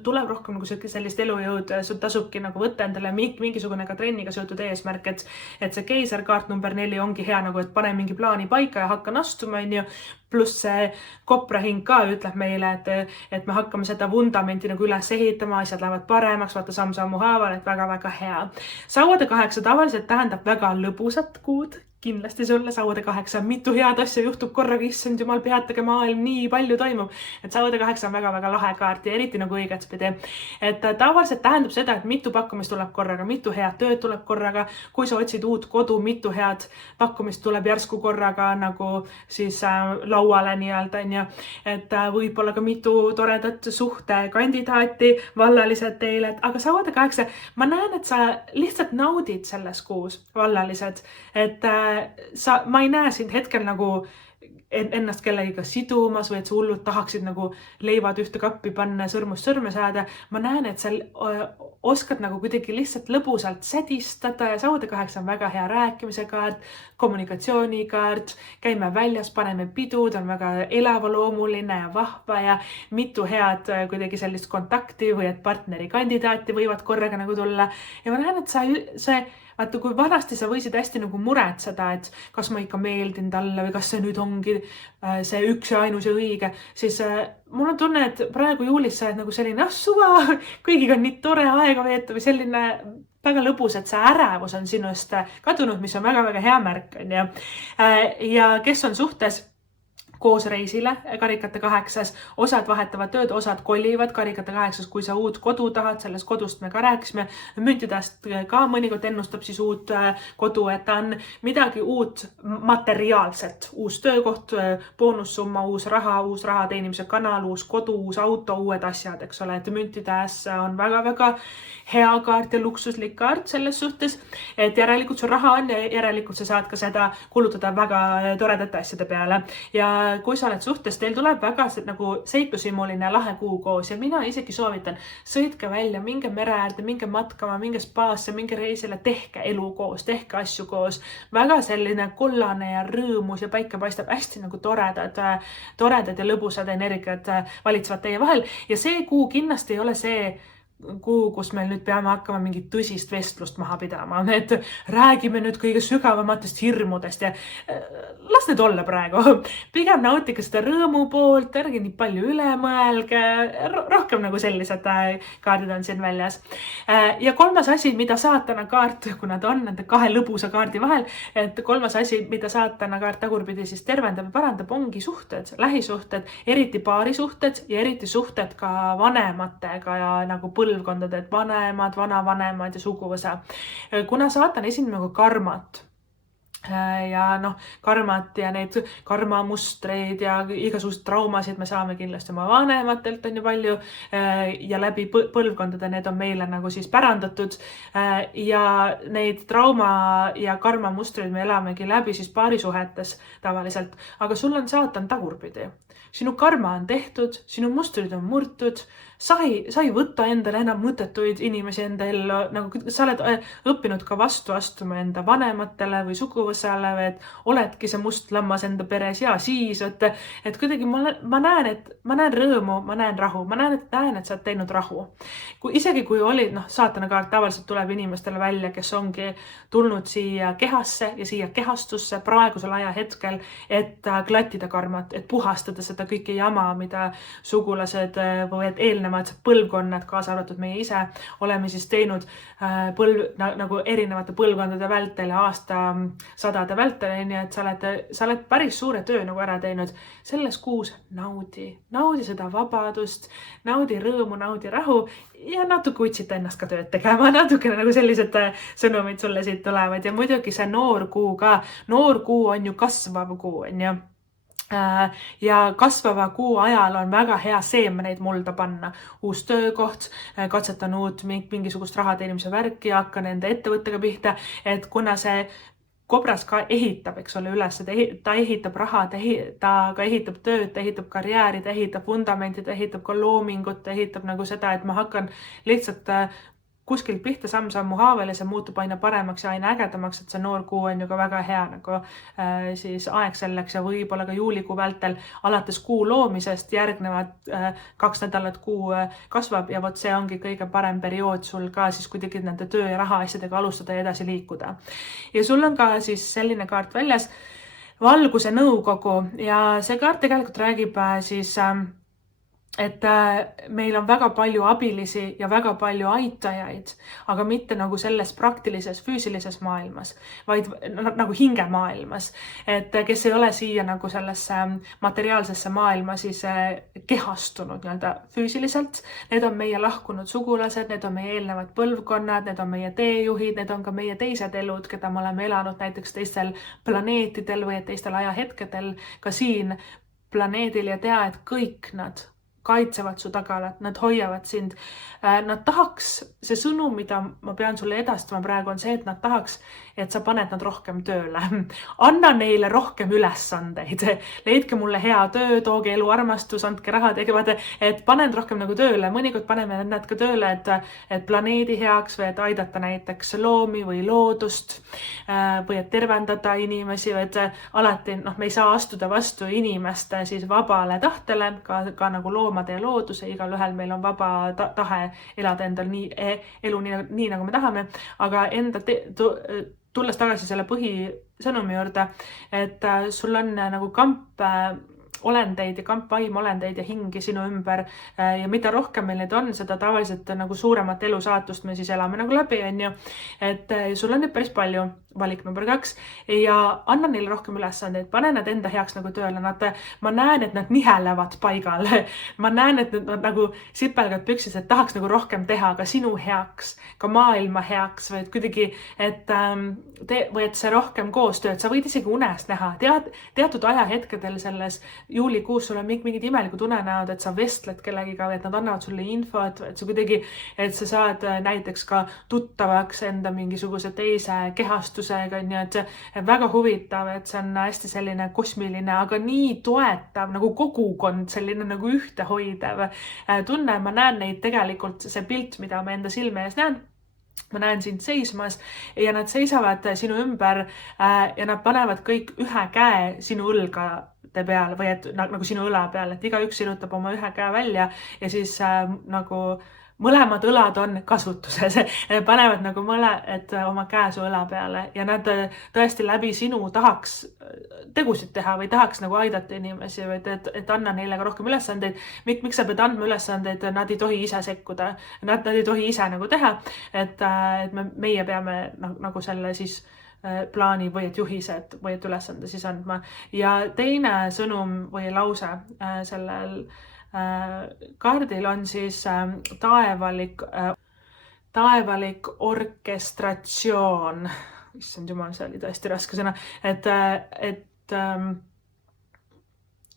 tuleb rohkem nagu sellist elujõud, sul tasubki nagu võtta endale mingisugune ka trenniga seotud eesmärk, et see keiser kaart number 4 ongi hea nagu, et pane mingi plaani paika ja hakkan astuma, pluss see koprahing ka ütleb meile, et me hakkame seda vundamenti nagu üles ehitama, asjad lähevad paremaks, vaata samm-sammu haaval, et väga-väga hea. Sauade 8 tavaliselt tähendab väga lõbusat kuud, kindlasti sulle sauade 8, mitu head asja juhtub korraga, issand jumal, peatage maailm, nii palju toimub, et sauade 8 on väga-väga lahe kaart ja eriti nagu õigetspidi. Et tavaliselt tähendab seda, et mitu pakkumist tuleb korraga, mitu head tööd tuleb korraga, kui sa otsid uut kodu, mitu head pakkumist tuleb järsku korraga nagu siis lauale nii-öelda, et võib-olla ka mitu toredat suhtekandidaati, vallalised teile, aga sauade 8, ma näen, et sa lihtsalt naudid selles kuus vallalised, et ma ei näe sind hetkel nagu ennast kellegiga sidumas või et sa hullult tahaksid nagu leivad ühte kappi panna ja sõrmust sõrme saada. Ma näen, et sa oskad nagu kuidagi lihtsalt lõbusalt sädistada ja sauade 8 on väga hea rääkimise kaart, kommunikatsioonikaart, käime väljas, paneme pidu, ta on väga elavaloomuline ja vahva ja mitu head kuidagi sellist kontakti või et partneri kandidaati võivad korraga nagu tulla. Ja ma näen, et see vaata, kui vanasti sa võisid hästi nagu muretseda, et kas ma ikka meeldin talle või kas see nüüd ongi see üks ja ainus ja õige, siis mul on tunne, et praegu juulis sa oled nagu selline, suva, kõigiga on nii tore aega veeta või selline väga lõbus, et see ärevus on sinust kadunud, mis on väga-väga hea märk, on ju. Ja kes on suhtes koos reisile Karikate 8, osad vahetavad tööd, osad kolivad Karikate 8, kui sa uut kodu tahad, sellest kodust me ka rääkisime, müntidest ka mõnikord ennustab siis uut kodu, et on midagi uut materiaalset, uus töökoht, boonussumma, uus raha teenimise kanal, uus kodu, uus auto, uued asjad, eks ole, et müntides on väga-väga hea kaart ja luksuslik kaart selles suhtes, et järelikult sul raha on ja järelikult sa saad ka seda kulutada väga toredate asjade peale. Ja kui sa oled suhtes, teil tuleb väga nagu seiklusimuline lahe kuu koos ja mina isegi soovitan, sõitke välja, minge mere äärde, minge matkama, minge spaasse, minge reisile, tehke elu koos, tehke asju koos. Väga selline kollane ja rõõmus ja päike paistab, hästi nagu toredad ja lõbusad energiat valitsevad teie vahel ja see kuu kindlasti ei ole see kuu, kus meil nüüd peame hakkama mingit tõsist vestlust maha pidama, et räägime nüüd kõige sügavamatest hirmudest ja las need olla praegu. Pigem nautige seda rõõmu poolt, ärge nii palju üle mõelge, rohkem nagu sellised kaardid on siin väljas. Ja kolmas asi, mida saatana kaart, kuna ta on nende kahe lõbusa kaardi vahel, et kolmas asi, mida saatana kaart tagurpidi siis tervendab ja parandab, ongi suhted, lähisuhted, eriti paarisuhted ja eriti suhted ka vanematega ja nagu põlvkondade, et vanemad, vanavanemad ja suguvõsa. Kuna saatan esineb nagu karmat ja karmat ja neid karmamustreid ja igasugused traumasid me saame kindlasti oma vanematelt on ju palju ja läbi põlvkondade need on meile nagu siis pärandatud ja neid trauma ja karmamustreid me elamegi läbi siis paarisuhetes tavaliselt, aga sul on saatan tagurpidi. Sinu karma on tehtud, sinu mustrid on murtud, sa ei võta endale enam mõttetuid inimesi enda ellu, nagu sa oled õppinud ka vastu astuma enda vanematele või suguvõsale, või et oledki see must lammas enda peres ja siis, et kuidagi ma näen rõõmu, ma näen rahu, ma näen, et sa oled teinud rahu. Isegi kui olid, saatana kaart tavaliselt tuleb inimestele välja, kes ongi tulnud siia kehasse ja siia kehastusse praegusel ajahetkel, et klattida karmat, et puhastada seda kõike jama, mida sugulased või et eelnevad põlvkonnad, kaasa arvatud meie ise, oleme siis teinud nagu erinevate põlvkondade vältel ja aastasadade vältel, nii et sa oled päris suure töö nagu ära teinud. Selles kuus naudi seda vabadust, naudi rõõmu, naudi rahu ja natuke utsita ennast ka tööd tegema, natuke nagu sellised sõnumid sulle siit tulevad ja muidugi see noor kuu on ju kasvav kuu, on ju. Ja kasvava kuu ajal on väga hea seemneid mulda panna. Uus töökoht, katsetan uut mingisugust rahateenimise värki ja hakkan enda ettevõttega pihta, et kuna see kobras ka ehitab, eks ole, üles, ta ehitab raha, ta ka ehitab tööd, ta ehitab karjääri, ta ehitab vundamenti, ta ehitab ka loomingut, ta ehitab nagu seda, et ma hakkan lihtsalt kuskilt pihta samm-sammu haavel ja see muutub aina paremaks ja aina ägedamaks, et see noor kuu on ju ka väga hea nagu siis aeg selleks ja võib-olla ka juulikuu vältel alates kuu loomisest järgnevad 2 nädalat kuu kasvab ja vot see ongi kõige parem periood sul ka siis kuidagi nende töö ja raha asjadega alustada ja edasi liikuda. Ja sul on ka siis selline kaart väljas, valguse nõukogu ja see kaart tegelikult räägib siis et meil on väga palju abilisi ja väga palju aitajaid, aga mitte nagu selles praktilises, füüsilises maailmas, vaid nagu hingemaailmas, et kes ei ole siia nagu sellesse materiaalsesse maailma siis kehastunud nii-öelda füüsiliselt. Need on meie lahkunud sugulased, need on meie eelnevad põlvkonnad, need on meie teejuhid, need on ka meie teised elud, keda me oleme elanud näiteks teistel planeetidel või teistel ajahetkedel ka siin planeedil ja tea, et kõik nad kaitsevad su tagalat, nad hoiavad sind. Nad tahaks, see sõnum, mida ma pean sulle edastama praegu on see, et nad tahaks, et sa paned nad rohkem tööle. Anna neile rohkem ülesandeid, leidke mulle hea töö, tooge eluarmastus, andke raha, vaata, et paned rohkem nagu tööle, mõnikord paneme nad ka tööle, et planeedi heaks või et aidata näiteks loomi või loodust või et tervendada inimesi, või et alati me ei saa astuda vastu inimeste siis vabale tahtele, ka nagu loomade ja looduse, igalühel meil on vaba tahe elada endal elu nii nagu me tahame, aga enda tulles tagasi selle põhisõnumi juurde, et sul on nagu kamp olendeid ja kampvaimuolendeid ja hingi sinu ümber ja mida rohkem meil neid on, seda tavaliselt nagu suuremat elusaatust me siis elame nagu läbi, on ju. Et sul on neid päris palju, valik number 2 ja anna neile rohkem ülesandeid, pane nad enda heaks nagu tööle, ma näen, et nad nihelevad paigal, ma näen, et nad nagu sipelgad püksis, et tahaks nagu rohkem teha ka sinu heaks, ka maailma heaks või et kuidagi, või et see rohkem koostöö, et sa võid isegi unest näha, teatud ajahetkedel selles juulikuus sul on mingid imelikud unenäod, et sa vestled kellegiga, et nad annavad sulle infot, et sa kuidagi, et sa saad näiteks ka tuttavaks enda mingisuguse teise kehastusega, nii et väga huvitav, et see on hästi selline kosmiline, aga nii toetav nagu kogukond, selline nagu ühtehoidev tunne. Ma näen neid tegelikult, see pilt, mida ma enda silme ees näen, ma näen sind seismas ja nad seisavad sinu ümber ja nad panevad kõik ühe käe sinu õlgade peal või et nagu sinu õla peal, et igaüks sirutab oma ühe käe välja ja siis nagu mõlemad õlad on kasutuses, panevad nagu et oma käe su õla peale ja nad tõesti läbi sinu tahaks tegusid teha või tahaks nagu aidata inimesi või et anna neile ka rohkem ülesandeid. Miks sa pead andma ülesandeid, nad ei tohi ise sekkuda, nad ei tohi ise nagu teha, et meie peame nagu selle siis plaani või et juhised või et ülesande siis andma. Ja teine sõnum või lause sellel kaardil on siis taevalik orkestratsioon. Issand jumal, see oli tõesti raske sõna. Et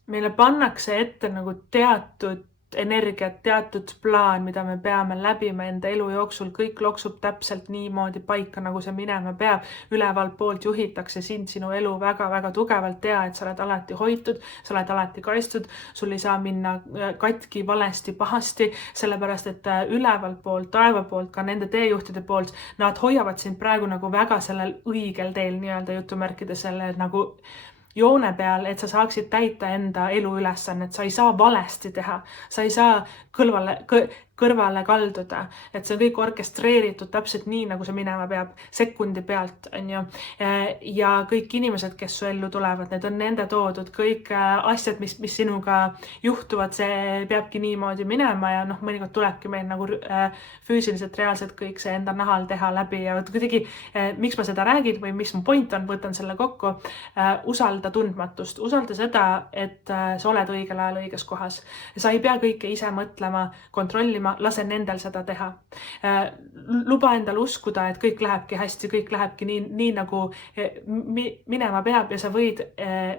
meile pannakse ette nagu teatud energiat, teatud plaan, mida me peame läbima enda elu jooksul, kõik loksub täpselt niimoodi paika, nagu see minema peab. Ülevalt poolt juhitakse sinu elu väga-väga tugevalt, tea, et sa oled alati hoitud, sa oled alati kaitstud, sul ei saa minna katki, valesti, pahasti, sellepärast, et ülevalt poolt, taeva poolt, ka nende teejuhtide poolt, nad hoiavad sind praegu nagu väga sellel õigel teel, nii-öelda jutumärkide selle nagu joone peal, et sa saaksid täita enda elu ülesannet, sa ei saa valesti teha, sa ei saa kõrvale kalduda, et see on kõik orkestreeritud täpselt nii, nagu see minema peab, sekundi pealt, on ju. Ja kõik inimesed, kes su ellu tulevad, need on nende toodud, kõik asjad, mis sinuga juhtuvad, see peabki niimoodi minema ja mõnikord tulebki meil nagu füüsiliselt, reaalselt kõik see enda nahal teha läbi ja kuidagi, miks ma seda räägin või mis mu point on, võtan selle kokku, usalda tundmatust, usalda seda, et sa oled õigel ajal õiges kohas. Sa ei pea kõike ise mõtlema, kontrollima, lase nendel seda teha. Luba endal uskuda, et kõik lähebki hästi, kõik lähebki nii nagu minema peab ja sa võid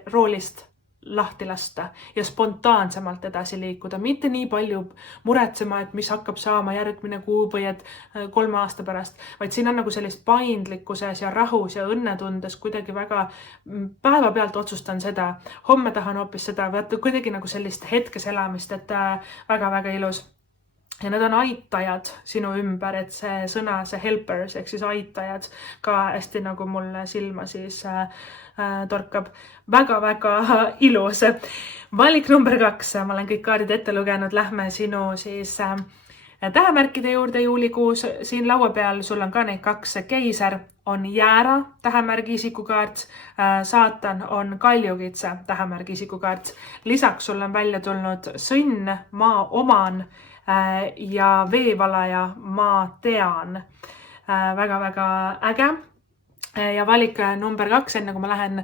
roolist lahti lasta ja spontaansemalt edasi liikuda, mitte nii palju muretsema, et mis hakkab saama järgmine kuu või et 3 aasta pärast, vaid siin on nagu sellist paindlikkuses ja rahus ja õnnetundes kuidagi väga päevapealt otsustan seda, homme tahan hoopis seda, kuidagi nagu sellist hetkes elamist, et väga-väga ilus. Ja need on aitajad sinu ümber, et see sõna, see helpers, ehk siis aitajad ka hästi nagu mulle silma siis torkab. Väga-väga ilus. Valik number 2, ma olen kõik kaardid ette lugenud, lähme sinu siis tähemärkide juurde juulikuus. Siin laua peal sul on ka neid 2, keiser on jäära tähemärgi isikukaart, saatan on kaljukitse tähemärgi isikukaart. Lisaks sul on välja tulnud sõnn, maa oman ja veevalaja ma tean. Väga-väga äge. Ja valik number 2, enne kui ma lähen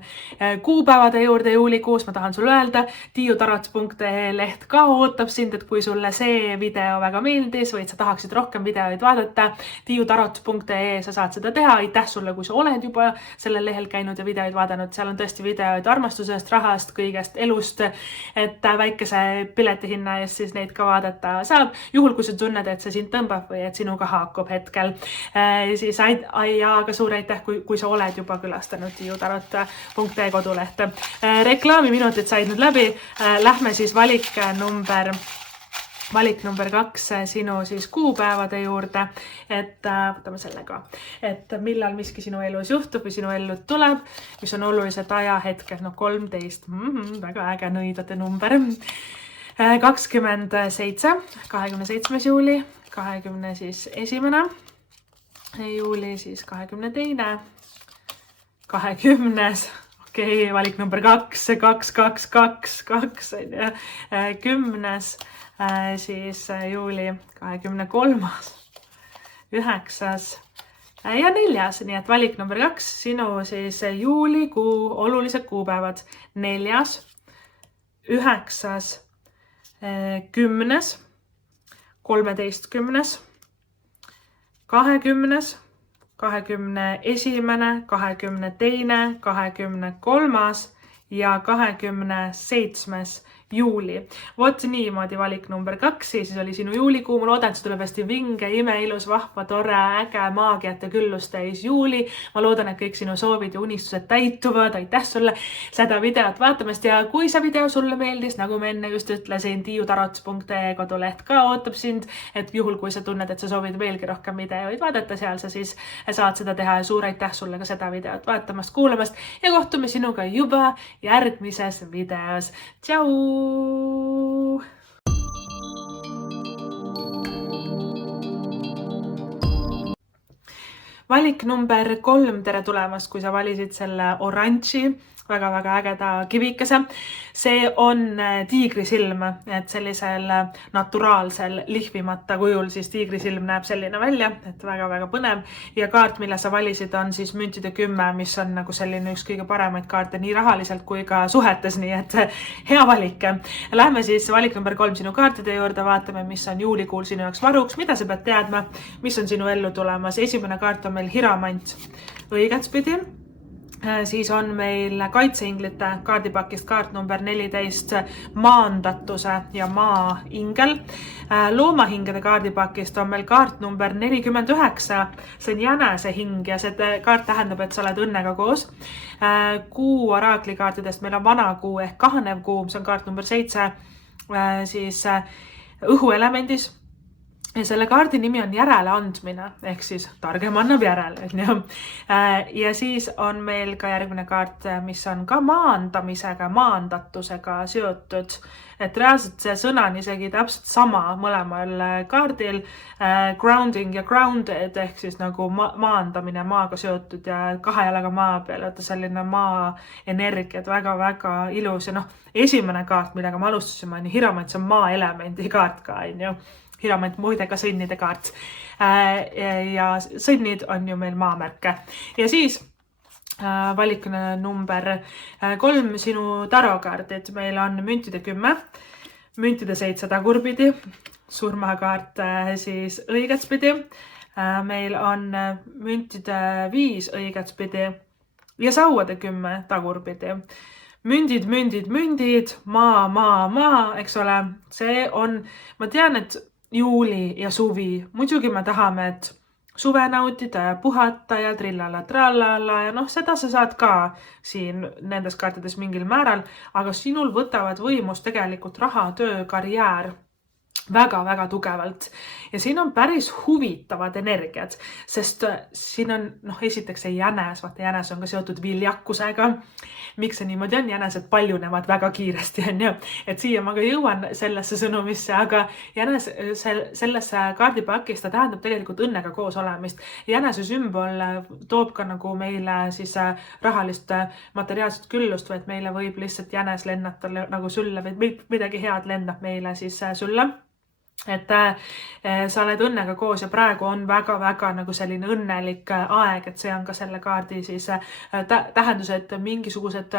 kuupäevade juurde juulikuus, ma tahan sulle öelda, tiiutarot.ee leht ka ootab sind, et kui sulle see video väga meeldis või et sa tahaksid rohkem videoid vaadata, tiiutarot.ee sa saad seda teha. Aitäh sulle, kui sa oled juba sellel lehel käinud ja videoid vaadanud. Seal on tõesti videoid armastusest, rahast, kõigest elust, et väikese piletihinna eest siis neid ka vaadata saab. Juhul, kui sa tunned, et see sind tõmbab või et sinuga haakub hetkel, siis ka suur aitäh, kui kui sa oled juba külastanud tiiutarot.ee kodulehte. Reklaamiminutid said nüüd läbi, lähme siis valik number 2 sinu siis kuupäevade juurde, et võtame selle ka, et millal miski sinu elus juhtub või sinu ellu tuleb, mis on olulised ajahetked, 13, väga äge nõidade number, 27, 27. juuli, 21. juuli, siis 22, 20. Okei, valik number 2, 2, 2, 2, 2, 10. Siis juuli 23. 9. ja 4. Nii et valik number 2, sinu siis juulikuu olulised kuupäevad. 4., 9., 10., 13., 20., 21., 22., 23. ja 27. juuli. Vot niimoodi valik number 2, siis oli sinu juulikuu. Ma loodan, et see tuleb hästi vinge, imeilus, vahva, tore, äge, maagiat ja küllust täis juuli. Ma loodan, et kõik sinu soovid ja unistused täituvad. Aitäh sulle seda videot vaatamast ja kui see video sulle meeldis, nagu ma enne just ütlesin, tiiutarot.ee koduleht ka ootab sind, et juhul kui sa tunned, et sa soovid veelgi rohkem videoid vaadata seal, sa siis saad seda teha ja suur aitäh sulle ka seda videot vaatamast, kuulamast ja kohtume sinuga juba järgmises videos. Tšau! Valik number 3, tere tulemast, kui sa valisid selle oranži, väga-väga ägeda kivikese. See on tiigrisilm, et sellisel naturaalsel lihvimata kujul siis tiigrisilm näeb selline välja, et väga-väga põnev. Ja kaart, mille sa valisid, on siis müntide 10, mis on nagu selline üks kõige paremaid kaarte nii rahaliselt kui ka suhetes, nii et hea valik. Lähme siis valik number 3 sinu kaartide juurde, vaatame, mis on juulikuul sinu jaoks varuks, mida sa pead teadma, mis on sinu ellu tulemas. Esimene kaart on meil hiramant õigetspidi. Siis on meil kaitseinglite kaardipakist kaart number 14, maandatuse ja maaingel. Loomahingede kaardipakist on meil kaart number 49, see on jänese hing ja see kaart tähendab, et sa oled õnnega koos. Kuu oraaklikaartidest meil on vana kuu ehk kahanev kuu, see on kaart number 7, siis õhuelemendis. Ja selle kaardi nimi on järeleandmine, ehk siis targem annab järele. Ja siis on meil ka järgmine kaart, mis on ka maandamisega, maandatusega seotud. Et reaalselt see sõna on isegi täpselt sama mõlemal kaardil. Grounding ja grounded ehk siis nagu maandamine, maaga seotud ja kahe jalaga maa peal. Võtta selline maa energiat, väga-väga ilus. Ja esimene kaart, millega me alustasime, on hiramant, see on maa elemendi kaart ka. Hiramant muide ka sõnnide kaart. Ja sõnnid on ju meil maamärke. Ja siis valik number 3 sinu tarokaardid. Meil on müntide 10, müntide 7 tagurpidi, surmakaart siis õigetspidi. Meil on müntide 5 õigetspidi ja sauade 10 tagurpidi. Mündid, maa, eks ole. See on, ma tean, et juuli ja suvi. Muidugi me tahame, et suve nautida ja puhata ja trillala ja seda sa saad ka siin nendes kaartides mingil määral, aga sinul võtavad võimust tegelikult raha, töö, karjäär väga-väga tugevalt. Ja siin on päris huvitavad energiad, sest siin on, esiteks see jänes, vaata jänes on ka seotud viljakusega. Miks see niimoodi on? Jänesed paljunevad väga kiiresti, et siia ma ka jõuan sellesse sõnumisse, aga jänes sellesse kaardipakis ta tähendab tegelikult õnnega koos olemist. Jänese sümbol toob ka nagu meile siis rahalist materiaalset küllust, või et meile võib lihtsalt jänes lennata nagu sülle või midagi head lendab meile siis sülle. Et sa oled õnnega koos ja praegu on väga-väga nagu selline õnnelik aeg, et see on ka selle kaardi siis tähendus, et mingisugused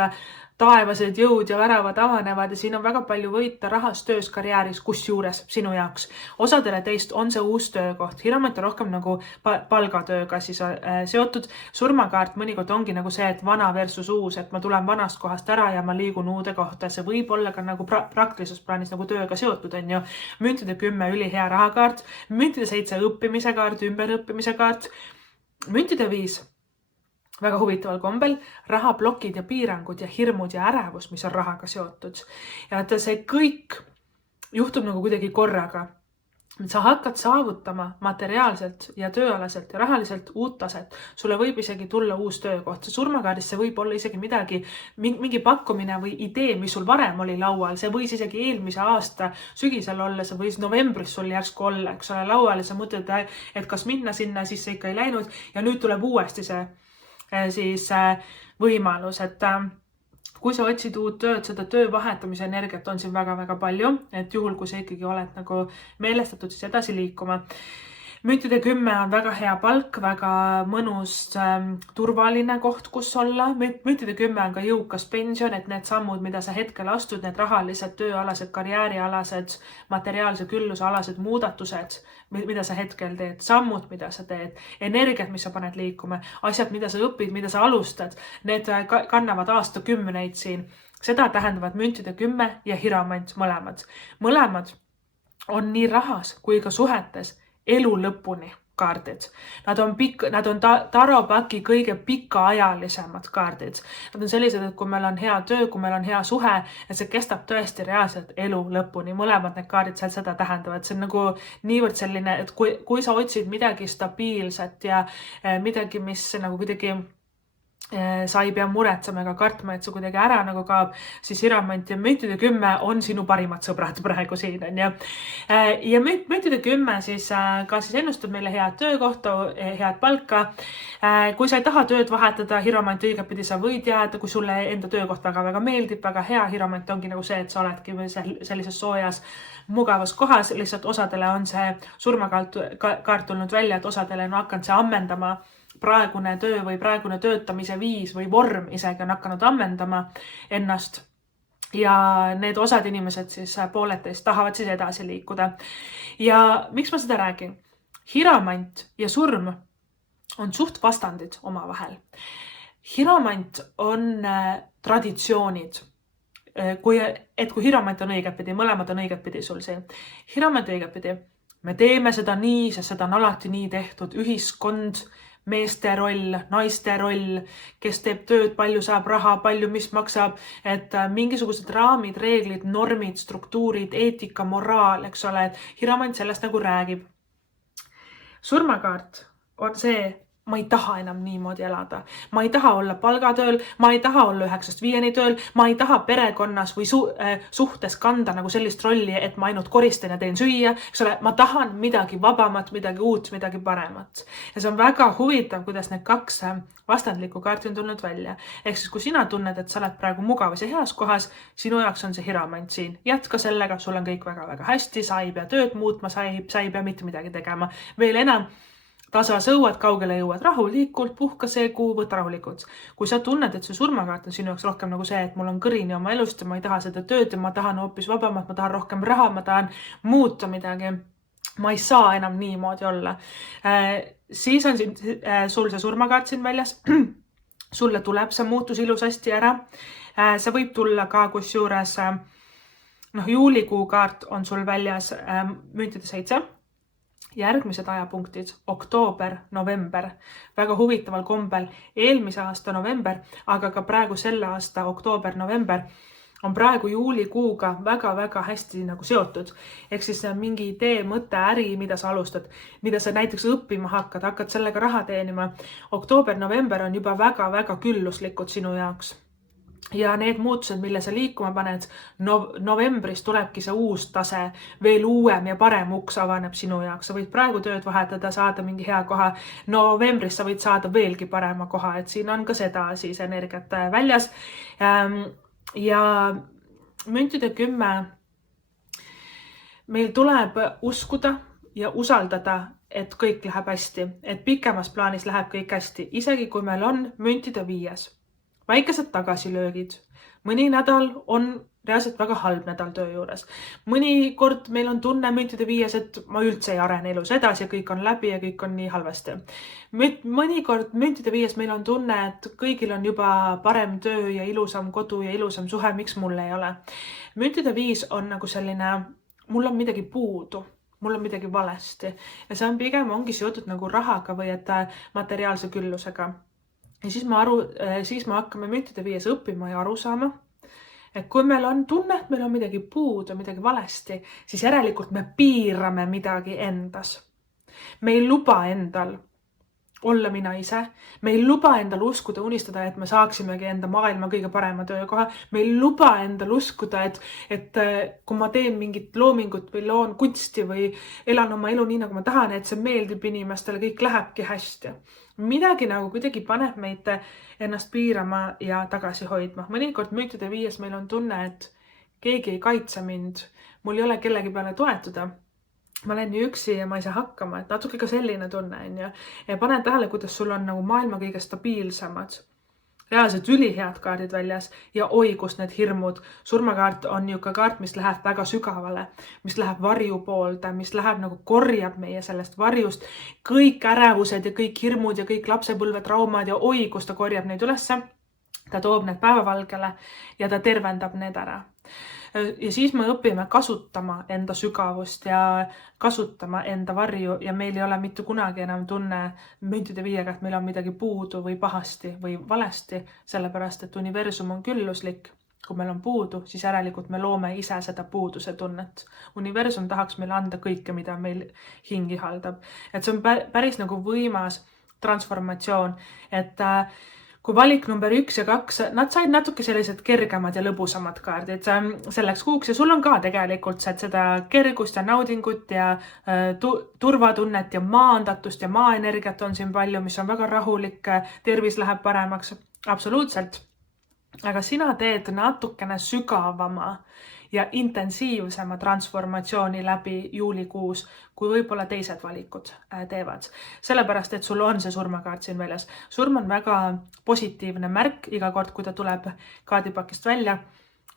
taevased jõud ja väravad avanevad ja siin on väga palju võita rahas, töös, karjääris, kusjuures sinu jaoks. Osadele teist on see uus töökoht. Hiramant on rohkem nagu palgatööga siis seotud. Surmakaart mõnikord ongi nagu see, et vana versus uus, et ma tulen vanast kohast ära ja ma liigun uude kohta. See võib olla ka nagu praktilises plaanis nagu tööga seotud, on ju. Müntide 10 ülihea rahakaart, müntide 7 õppimise kaart, ümberõppimise kaart, müntide 5 väga huvitaval kombel rahablokid ja piirangud ja hirmud ja ärevus, mis on rahaga seotud. Ja et see kõik juhtub nagu kuidagi korraga. Sa hakkad saavutama materiaalselt ja tööalaselt ja rahaliselt uut taset. Sulle võib isegi tulla uus töökoht. See surmakaardis see võib olla isegi midagi, mingi pakkumine või idee, mis sul varem oli laual. See võis isegi eelmise aasta sügisel olla, see võis novembris sul järsku olla, eks ole, laual ja sa mõtled, et kas minna sinna, siis see ikka ei läinud ja nüüd tuleb uuesti see võimalus, et kui sa otsid uut tööd, seda töö vahetamise energiat on siin väga-väga palju, et juhul, kui sa ikkagi oled nagu meelestatud, siis edasi liikuma. Müntide 10 on väga hea palk, väga mõnus turvaline koht, kus olla. Müntide 10 on ka jõukas pension, et need sammud, mida sa hetkel astud, need rahalised, tööalased, karjäärialased, materiaalse külluse alased muudatused, mida sa hetkel teed, sammud, mida sa teed, energiat, mis sa paned liikuma, asjad, mida sa õpid, mida sa alustad, need kannavad aastakümneid siin. Seda tähendavad müntide 10 ja hiromant mõlemad. Mõlemad on nii rahas kui ka suhetes elu lõpuni kaardid. Nad on taropaki kõige pikaajalisemad kaardid. Nad on sellised, et kui meil on hea töö, kui meil on hea suhe, et see kestab tõesti reaalselt elu lõpuni. Mõlemad need kaardid seal seda tähendavad. See on nagu niivõrd selline, et kui sa otsid midagi stabiilset ja midagi, mis nagu kuidagi sa ei pea muretsema ega kartma, et see kuidagi ära nagu kaob, siis hiromant ja müntide 10 on sinu parimad sõbrad praegu siin, on ju. Ja müntide 10 siis ka siis ennustab meile head töökohta, head palka. Kui sa ei taha tööd vahetada, hiromant õigepidi sa võid jääda, kui sulle enda töökoht väga-väga meeldib, väga hea, hiromant ongi nagu see, et sa oledki sellises soojas, mugavas kohas, lihtsalt osadele on see surmakaart tulnud välja, et osadele on hakanud see ammendama. Praegune töö või praegune töötamise viis või vorm isegi on hakanud ammendama ennast ja need osad inimesed siis pooleteist tahavad siis edasi liikuda. Ja miks ma seda räägin? Hiromant ja surm on suht vastandid omavahel. Hiromant on traditsioonid. Kui hiromant on õigetpidi, mõlemad on õigetpidi sul siin. Hiromant õigetpidi. Me teeme seda nii, sest seda on alati nii tehtud. Ühiskond, meeste roll, naiste roll, kes teeb tööd, palju saab raha, palju mis maksab, et mingisugused raamid, reeglid, normid, struktuurid, eetika, moraal, eks ole, et hiromant sellest nagu räägib. Surmakaart on see, ma ei taha enam niimoodi elada. Ma ei taha olla palgatööl, ma ei taha olla 9–5 tööl, ma ei taha perekonnas või suhtes kanda nagu sellist rolli, et ma ainult koristan ja teen süüa. Eks ole, ma tahan midagi vabamat, midagi uut, midagi paremat. Ja see on väga huvitav, kuidas need kaks vastandlikku kaarti on tulnud välja. Ehk siis, kui sina tunned, et sa oled praegu mugavas ja heas kohas, sinu jaoks on see hiromant siin. Jätka sellega, sul on kõik väga-väga hästi, sa ei pea tööd muutma, sa ei pea mitte midagi tegema. Veel enam, tasa sõuad, kaugele jõuad rahulikult, puhka see kuu, võta rahulikult. Kui sa tunned, et see surmakaart on sinu jaoks rohkem nagu see, et mul on kõrini oma elust ja ma ei taha seda tööd ja ma tahan hoopis vabamat, ma tahan rohkem raha, ma tahan muuta midagi, ma ei saa enam niimoodi olla. Siis on sul see surmakaart siin väljas. Sulle tuleb see muutus ilusasti ära. See võib tulla ka kusjuures, juulikuu kaart on sul väljas müntide 7. Järgmised ajapunktid, oktoober, november, väga huvitaval kombel eelmise aasta november, aga ka praegu selle aasta oktoober, november on praegu juulikuuga väga-väga hästi nagu seotud. Ehk siis see on mingi idee, mõte, äri, mida sa alustad, mida sa näiteks õppima hakkad sellega raha teenima. Oktoober, november on juba väga-väga külluslikud sinu jaoks. Ja need muutused, mille sa liikuma paned, novembris tulebki see uus tase, veel uuem ja parem uks avaneb sinu jaoks. Sa võid praegu tööd vahetada, saada mingi hea koha. Novembris sa võid saada veelgi parema koha, et siin on ka seda siis energiat väljas. Ja müntide 10, meil tuleb uskuda ja usaldada, et kõik läheb hästi, et pikemas plaanis läheb kõik hästi, isegi kui meil on müntide 5. Väikesed tagasilöögid. Mõni nädal on reaalselt väga halb nädal töö juures. Mõnikord meil on tunne müntide 5, et ma üldse ei arene elus edasi ja kõik on läbi ja kõik on nii halvasti. Mõnikord müntide 5 meil on tunne, et kõigil on juba parem töö ja ilusam kodu ja ilusam suhe, miks mul ei ole. Müntide 5 on nagu selline, mul on midagi puudu. Mul on midagi valesti. Ja see on pigem ongi seotud nagu rahaga või et materiaalse küllusega. ja siis me hakkame müntide viies õppima ja aru saama, et kui meil on tunne, et meil on midagi puudu, midagi valesti, siis järelikult me piirame midagi endas. Me ei luba endal olla mina ise. Me ei luba endal uskuda, unistada, et me saaksimegi enda maailma kõige parema töökoha. Me ei luba endal uskuda, et kui ma teen mingit loomingut või loon kunsti või elan oma elu nii, nagu ma tahan, et see meeldib inimestele, kõik lähebki hästi. Midagi nagu kuidagi paneb meid ennast piirama ja tagasi hoidma. Mõnikord müntide viies meil on tunne, et keegi ei kaitse mind. Mul ei ole kellegi peale toetuda. Ma olen nii üksi ja ma ei saa hakkama, et natuke ka selline tunne on ja pane tähele, kuidas sul on nagu maailma kõige stabiilsemad, reaalselt ülihead kaardid väljas ja oi, kus need hirmud. Surmakaart on ju ka kaart, mis läheb väga sügavale, mis läheb varju poolde, mis läheb nagu korjab meie sellest varjust kõik ärevused ja kõik hirmud ja kõik lapsepõlvetraumad ja oi, kus ta korjab neid ülesse. Ta toob need päevavalgele ja ta tervendab need ära. Ja siis me õpime kasutama enda sügavust ja kasutama enda varju ja meil ei ole mitte kunagi enam tunne müntide viiega, et meil on midagi puudu või pahasti või valesti, sellepärast et universum on külluslik. Kui meil on puudu, siis järelikult me loome ise seda puuduse tunnet. Universum tahaks meile anda kõike, mida meil hing ihaldab. Et see on päris nagu võimas transformatsioon, et kui valik number 1 ja 2, nad said natuke sellised kergemad ja lõbusamad kaardid selleks kuuks ja sul on ka tegelikult seda kergust ja naudingut ja turvatunnet ja maandatust ja maaenergiat on siin palju, mis on väga rahulik, tervis läheb paremaks, absoluutselt. Aga sina teed natukene sügavama ja intensiivsema transformatsiooni läbi juulikuus, kui võib-olla teised valikud teevad. Sellepärast, et sul on see surmakaart siin väljas. Surm on väga positiivne märk iga kord, kui ta tuleb kaardipakist välja.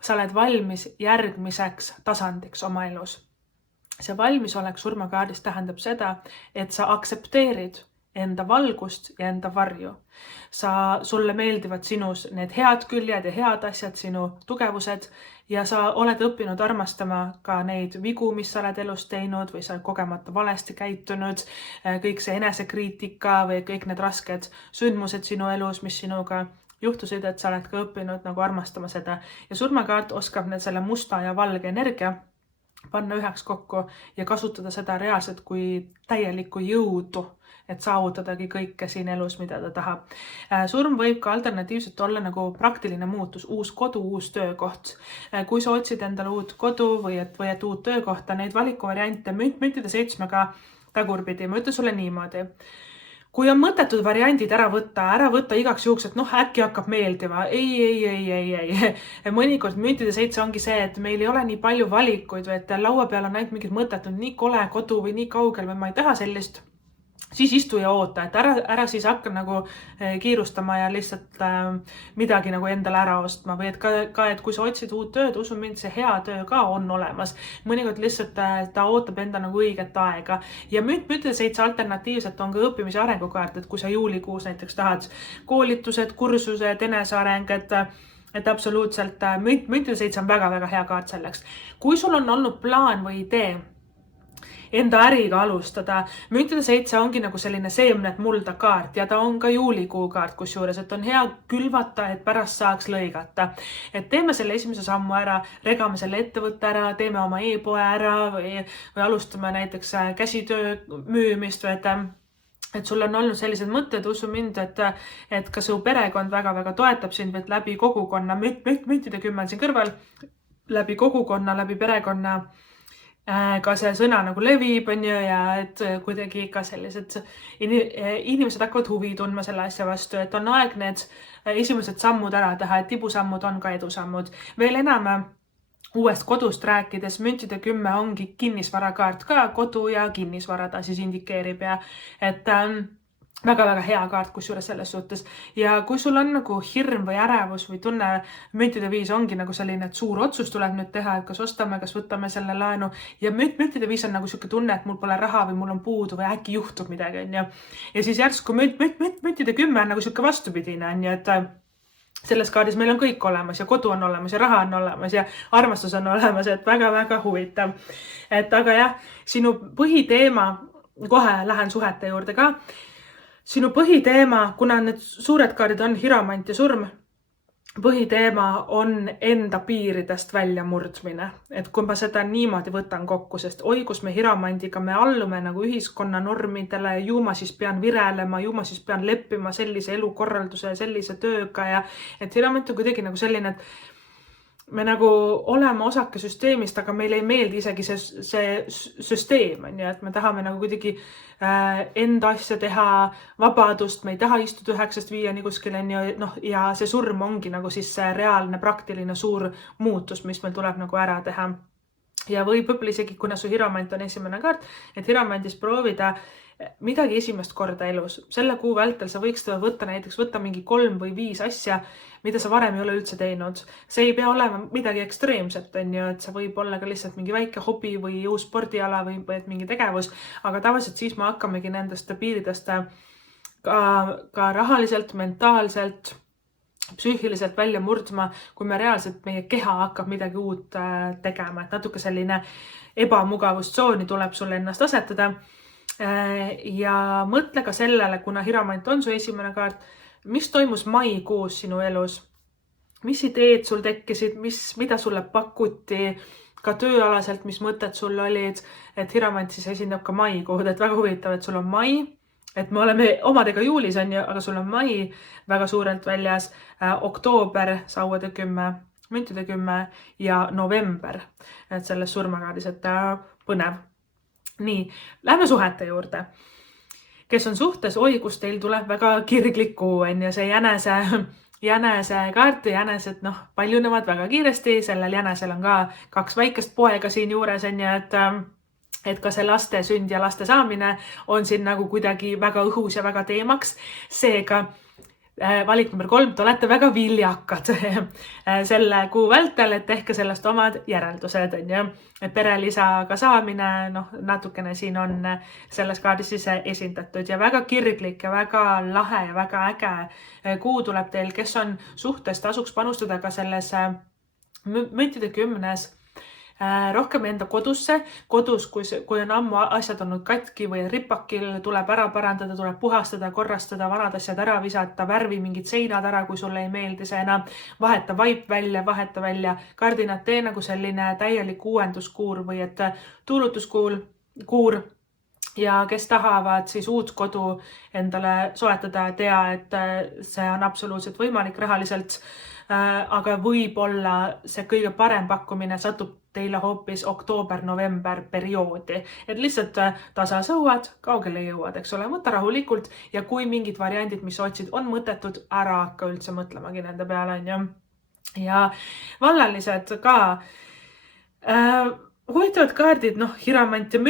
Sa oled valmis järgmiseks tasandiks oma elus. See valmisolek surmakaardis tähendab seda, et sa aksepteerid enda valgust ja enda varju. Sulle meeldivad sinus need head küljed ja head asjad, sinu tugevused ja sa oled õppinud armastama ka neid vigu, mis sa oled elus teinud või sa oled kogemata valesti käitunud, kõik see enesekriitika või kõik need rasked sündmused sinu elus, mis sinuga juhtusid, et sa oled ka õppinud nagu armastama seda. Ja surmakaart oskab selle musta ja valge energia panna üheks kokku ja kasutada seda reaalselt kui täielikku jõudu, et saavutadagi kõike siin elus, mida ta tahab. Surm võib ka alternatiivselt olla nagu praktiline muutus, uus kodu, uus töökoht. Kui sa otsid endale uut kodu või et uut töökohta, neid valikuvariante müntide 7-ga tagurpidi, ma ütlen sulle niimoodi. Kui on mõttetud variandid ära võtta igaks juhuks, et äkki hakkab meeldima. Ei. Mõnikord müntide 7 ongi see, et meil ei ole nii palju valikuid või et laua peal on ainult mingid mõttetud nii kole kodu või nii kaugel või ma ei taha sellist. Siis istu ja oota, et ära siis hakka nagu kiirustama ja lihtsalt midagi nagu endale ära ostma või et kui sa otsid uut tööd, usu mind, see hea töö ka on olemas. Mõnikord lihtsalt ta ootab enda nagu õiget aega. Ja müntide 7 alternatiivselt on ka õppimise arengukaart, et kui sa juulikuus näiteks tahad koolitused, kursused, eneseareng, et absoluutselt müntide 7 on väga-väga hea kaart selleks. Kui sul on olnud plaan või idee enda äriga alustada. Müntide 7 ongi nagu selline seemnet mulda kaart ja ta on ka juulikuu kaart, kusjuures, et on hea külvata, et pärast saaks lõigata. Et teeme selle esimese sammu ära, regame selle ettevõtte ära, teeme oma e-poe ära või alustame näiteks käsitöö müümist või et sul on olnud sellised mõtted, usu mind, et ka su perekond väga-väga toetab sind, et läbi kogukonna, müntide 10 siin kõrval, läbi kogukonna, läbi perekonna, ka see sõna nagu levib, ja et kuidagi ka sellised inimesed hakkavad huvi tundma selle asja vastu, et on aeg need esimesed sammud ära teha, et tibusammud on ka edusammud. Veel enam uuest kodust rääkides, müntide 10 ongi kinnisvarakaart ka, kodu ja kinnisvara ta siis indikeerib ja et väga-väga hea kaart, kusjuures selles suhtes. Ja kui sul on nagu hirm või ärevus või tunne, müntide 5 ongi nagu selline, et suur otsus tuleb nüüd teha, et kas ostame, kas võtame selle laenu. Ja müntide 5 on nagu siuke tunne, et mul pole raha või mul on puudu või äkki juhtub midagi. Ja siis järsku müntide 10 on nagu siuke vastupidine, et selles kaardis meil on kõik olemas ja kodu on olemas ja raha on olemas ja armastus on olemas, et väga-väga huvitav. Et aga jah, sinu põhiteema, kohe lähen suhete juurde ka. sinu põhiteema, kuna need suured kaardid on hiromant ja surm, põhiteema on enda piiridest välja murdmine. Et kui ma seda niimoodi võtan kokku, sest oi, kus me hiromandiga me allume nagu ühiskonna normidele, ju ma siis pean virelema, ju ma siis pean leppima sellise elukorralduse ja sellise tööga ja et hiromant on kuidagi nagu selline, et me nagu oleme osake süsteemist, aga meile ei meeldi isegi see süsteem, on ju, et me tahame nagu kuidagi enda asja teha, vabadust, me ei taha istuda 9-5 kuskil, on ju, noh, ja see surm ongi nagu siis see reaalne praktiline suur muutus, mis meil tuleb nagu ära teha. Ja võib-olla isegi, kuna su hiromant on esimene kaart, et hiromandis proovida midagi esimest korda elus. Selle kuu vältel sa võiks võtta mingi 3 või 5 asja, mida sa varem ei ole üldse teinud. See ei pea olema midagi ekstreemset, on ju, et see võib olla ka lihtsalt mingi väike hobi või uus spordiala või mingi tegevus, aga tavaliselt siis me hakkamegi nendest piiridest ka rahaliselt, mentaalselt, psüühiliselt välja murdma, kui me reaalselt meie keha hakkab midagi uut tegema, et natuke selline ebamugavustsooni tuleb sulle ennast asetada. Ja mõtle ka sellele, kuna hiromant on su esimene kaart, mis toimus maikuus sinu elus, mis ideed sul tekkisid, mida sulle pakuti, ka tööalaselt, mis mõtted sul olid, et hiromant siis esindab ka maikuud, et väga huvitav, et sul on mai, et me oleme omadega juulis, on ju, aga sul on mai väga suurelt väljas, oktoober, sauade 10, müntide 10 ja november, et selles surmakaardis, et põnev. Nii, lähme suhete juurde. Kes on suhtes, oi, kus teil tuleb väga kirglik kuu, on ju, see jänese kaart ja jänesed, noh, paljunevad väga kiiresti, sellel jänesel on ka 2 väikest poega siin juures, on ju, et ka see laste sünd ja laste saamine on siin nagu kuidagi väga õhus ja väga teemaks. Seega valik number 3, te olete väga viljakad selle kuu vältel, et tehke sellest omad järeldused, on ju. Perelisaga saamine, noh, natukene siin on selles kaardis siis esindatud ja väga kirglik ja väga lahe ja väga äge kuu tuleb teil, kes on suhtes, tasuks panustada ka selles müntide 10 rohkem enda kodusse. Kodus, kui on ammu asjad olnud katki või ripakil, tuleb ära parandada, tuleb puhastada, korrastada, vanad asjad ära visata, värvi mingid seinad ära, kui sulle ei meeldi see enam, vaheta vaip välja, kardinad, tee nagu selline täielik uuenduskuur või et tuulutuskuur ja kes tahavad siis uut kodu endale soetada, tea, et see on absoluutselt võimalik rahaliselt, aga võib-olla see kõige parem pakkumine satub teile hoopis oktoober-november perioodi, et lihtsalt tasasõuad, kaugele jõuad, eks ole, mõtta rahulikult ja kui mingid variandid, mis otsid, on mõttetud, ära hakka üldse mõtlemagi nende peale, on ju. Ja vallalised ka huvitavad kaardid, noh, hiromant ja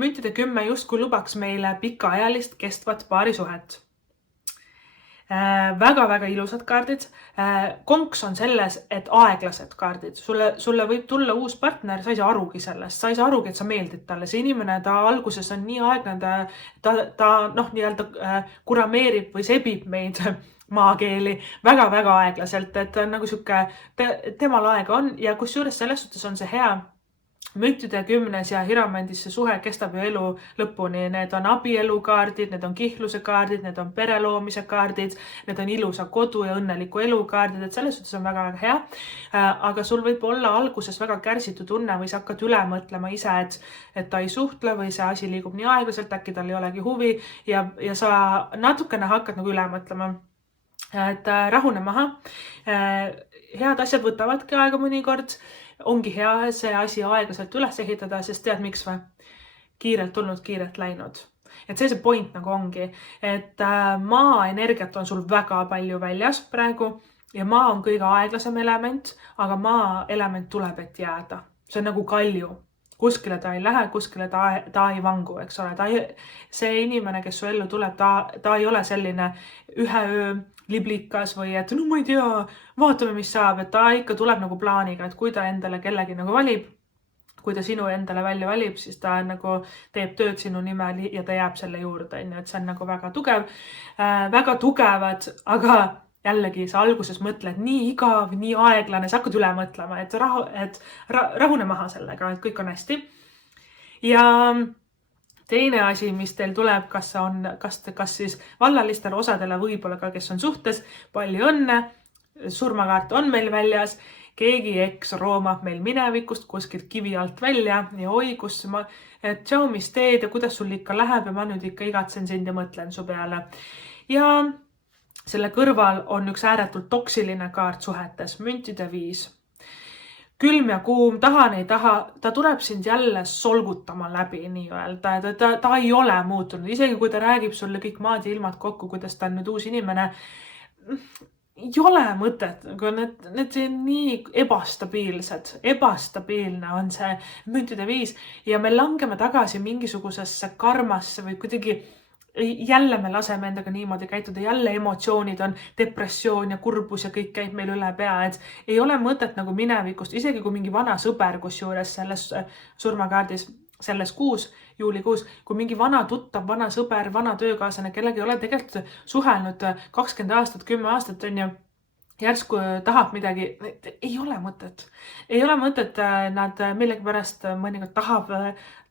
müntide 10 justkui lubaks meile pikaajalist kestvat paarisuhet. Väga-väga ilusad kaardid. Konks on selles, et aeglased kaardid. Sulle võib tulla uus partner, sa ei saa arugi sellest. Sa ei saa arugi, et sa meeldid talle. See inimene, ta alguses on nii aeglane, ta noh, nii-öelda kurameerib või sebib meid maakeeli väga-väga aeglaselt, et nagu siuke, temal aega on ja kusjuures selles suhtes on see hea. Müntide 10 ja hiromandis see suhe kestab ju elu lõpuni. Need on abielukaardid, need on kihluse kaardid, need on pereloomise kaardid, need on ilusa kodu ja õnneliku elu kaardid, et selles suhtes on väga hea. Aga sul võib olla alguses väga kärsitu tunne või sa hakkad üle mõtlema ise, et ta ei suhtle või see asi liigub nii aeglaselt, äkki tal ei olegi huvi ja sa natukene hakkad nagu üle mõtlema. Et rahune maha. Head asjad võtavadki aega mõnikord. Ongi hea see asi aeglaselt üles ehitada, sest tead miks või? Kiirelt tulnud, kiirelt läinud. Et see point nagu ongi, et maa energiat on sul väga palju väljas praegu ja maa on kõige aeglasem element, aga maa element tuleb, et jääda. See on nagu kalju. Kuskile ta ei lähe, kuskile ta ei vangu, eks ole. See inimene, kes su ellu tuleb, ta ei ole selline ühe öö liblikas või et no ma ei tea, vaatame, mis saab, et ta ikka tuleb nagu plaaniga, et kui ta endale kellegi nagu valib, kui ta sinu endale välja valib, siis ta nagu teeb tööd sinu nimel ja ta jääb selle juurde, et see on nagu väga tugev, väga tugevad, aga jällegi sa alguses mõtled nii igav, nii aeglane, sa hakkad üle mõtlema, et rahune maha sellega, et kõik on hästi. Ja Teine asi, mis teil tuleb, kas siis vallalistele osadele võib-olla ka, kes on suhtes, palju õnne, surmakaart on meil väljas, keegi eks roomab meil minevikust kuskilt kivi alt välja ja oi, tšau, mis teed ja kuidas sul ikka läheb ja ma nüüd ikka igatsen sind ja mõtlen su peale. Ja selle kõrval on üks ääretult toksiline kaart suhetes, müntide 5. Külm ja kuum, tahan ei taha, ta tuleb sind jälle solgutama läbi nii-öelda. Ta ei ole muutunud, isegi kui ta räägib sulle kõik maad ja ilmad kokku, kuidas ta on nüüd uus inimene. Ei ole mõtet, need on nii ebastabiilne on see müntide 5 ja me langeme tagasi mingisugusesse karmasse või kuidagi jälle me laseme endaga niimoodi käituda, jälle emotsioonid on depressioon ja kurbus ja kõik käib meil üle pea, et ei ole mõtet nagu minevikust, isegi kui mingi vana sõber, kusjuures selles surmakaardis, selles juulikuus, kui mingi vana tuttav, vana sõber, vana töökaaslane, kellega ei ole tegelikult suhelnud 20 aastat, 10 aastat on ju, järsku tahab midagi, ei ole mõtet. Ei ole mõtet, nad millegipärast mõnikord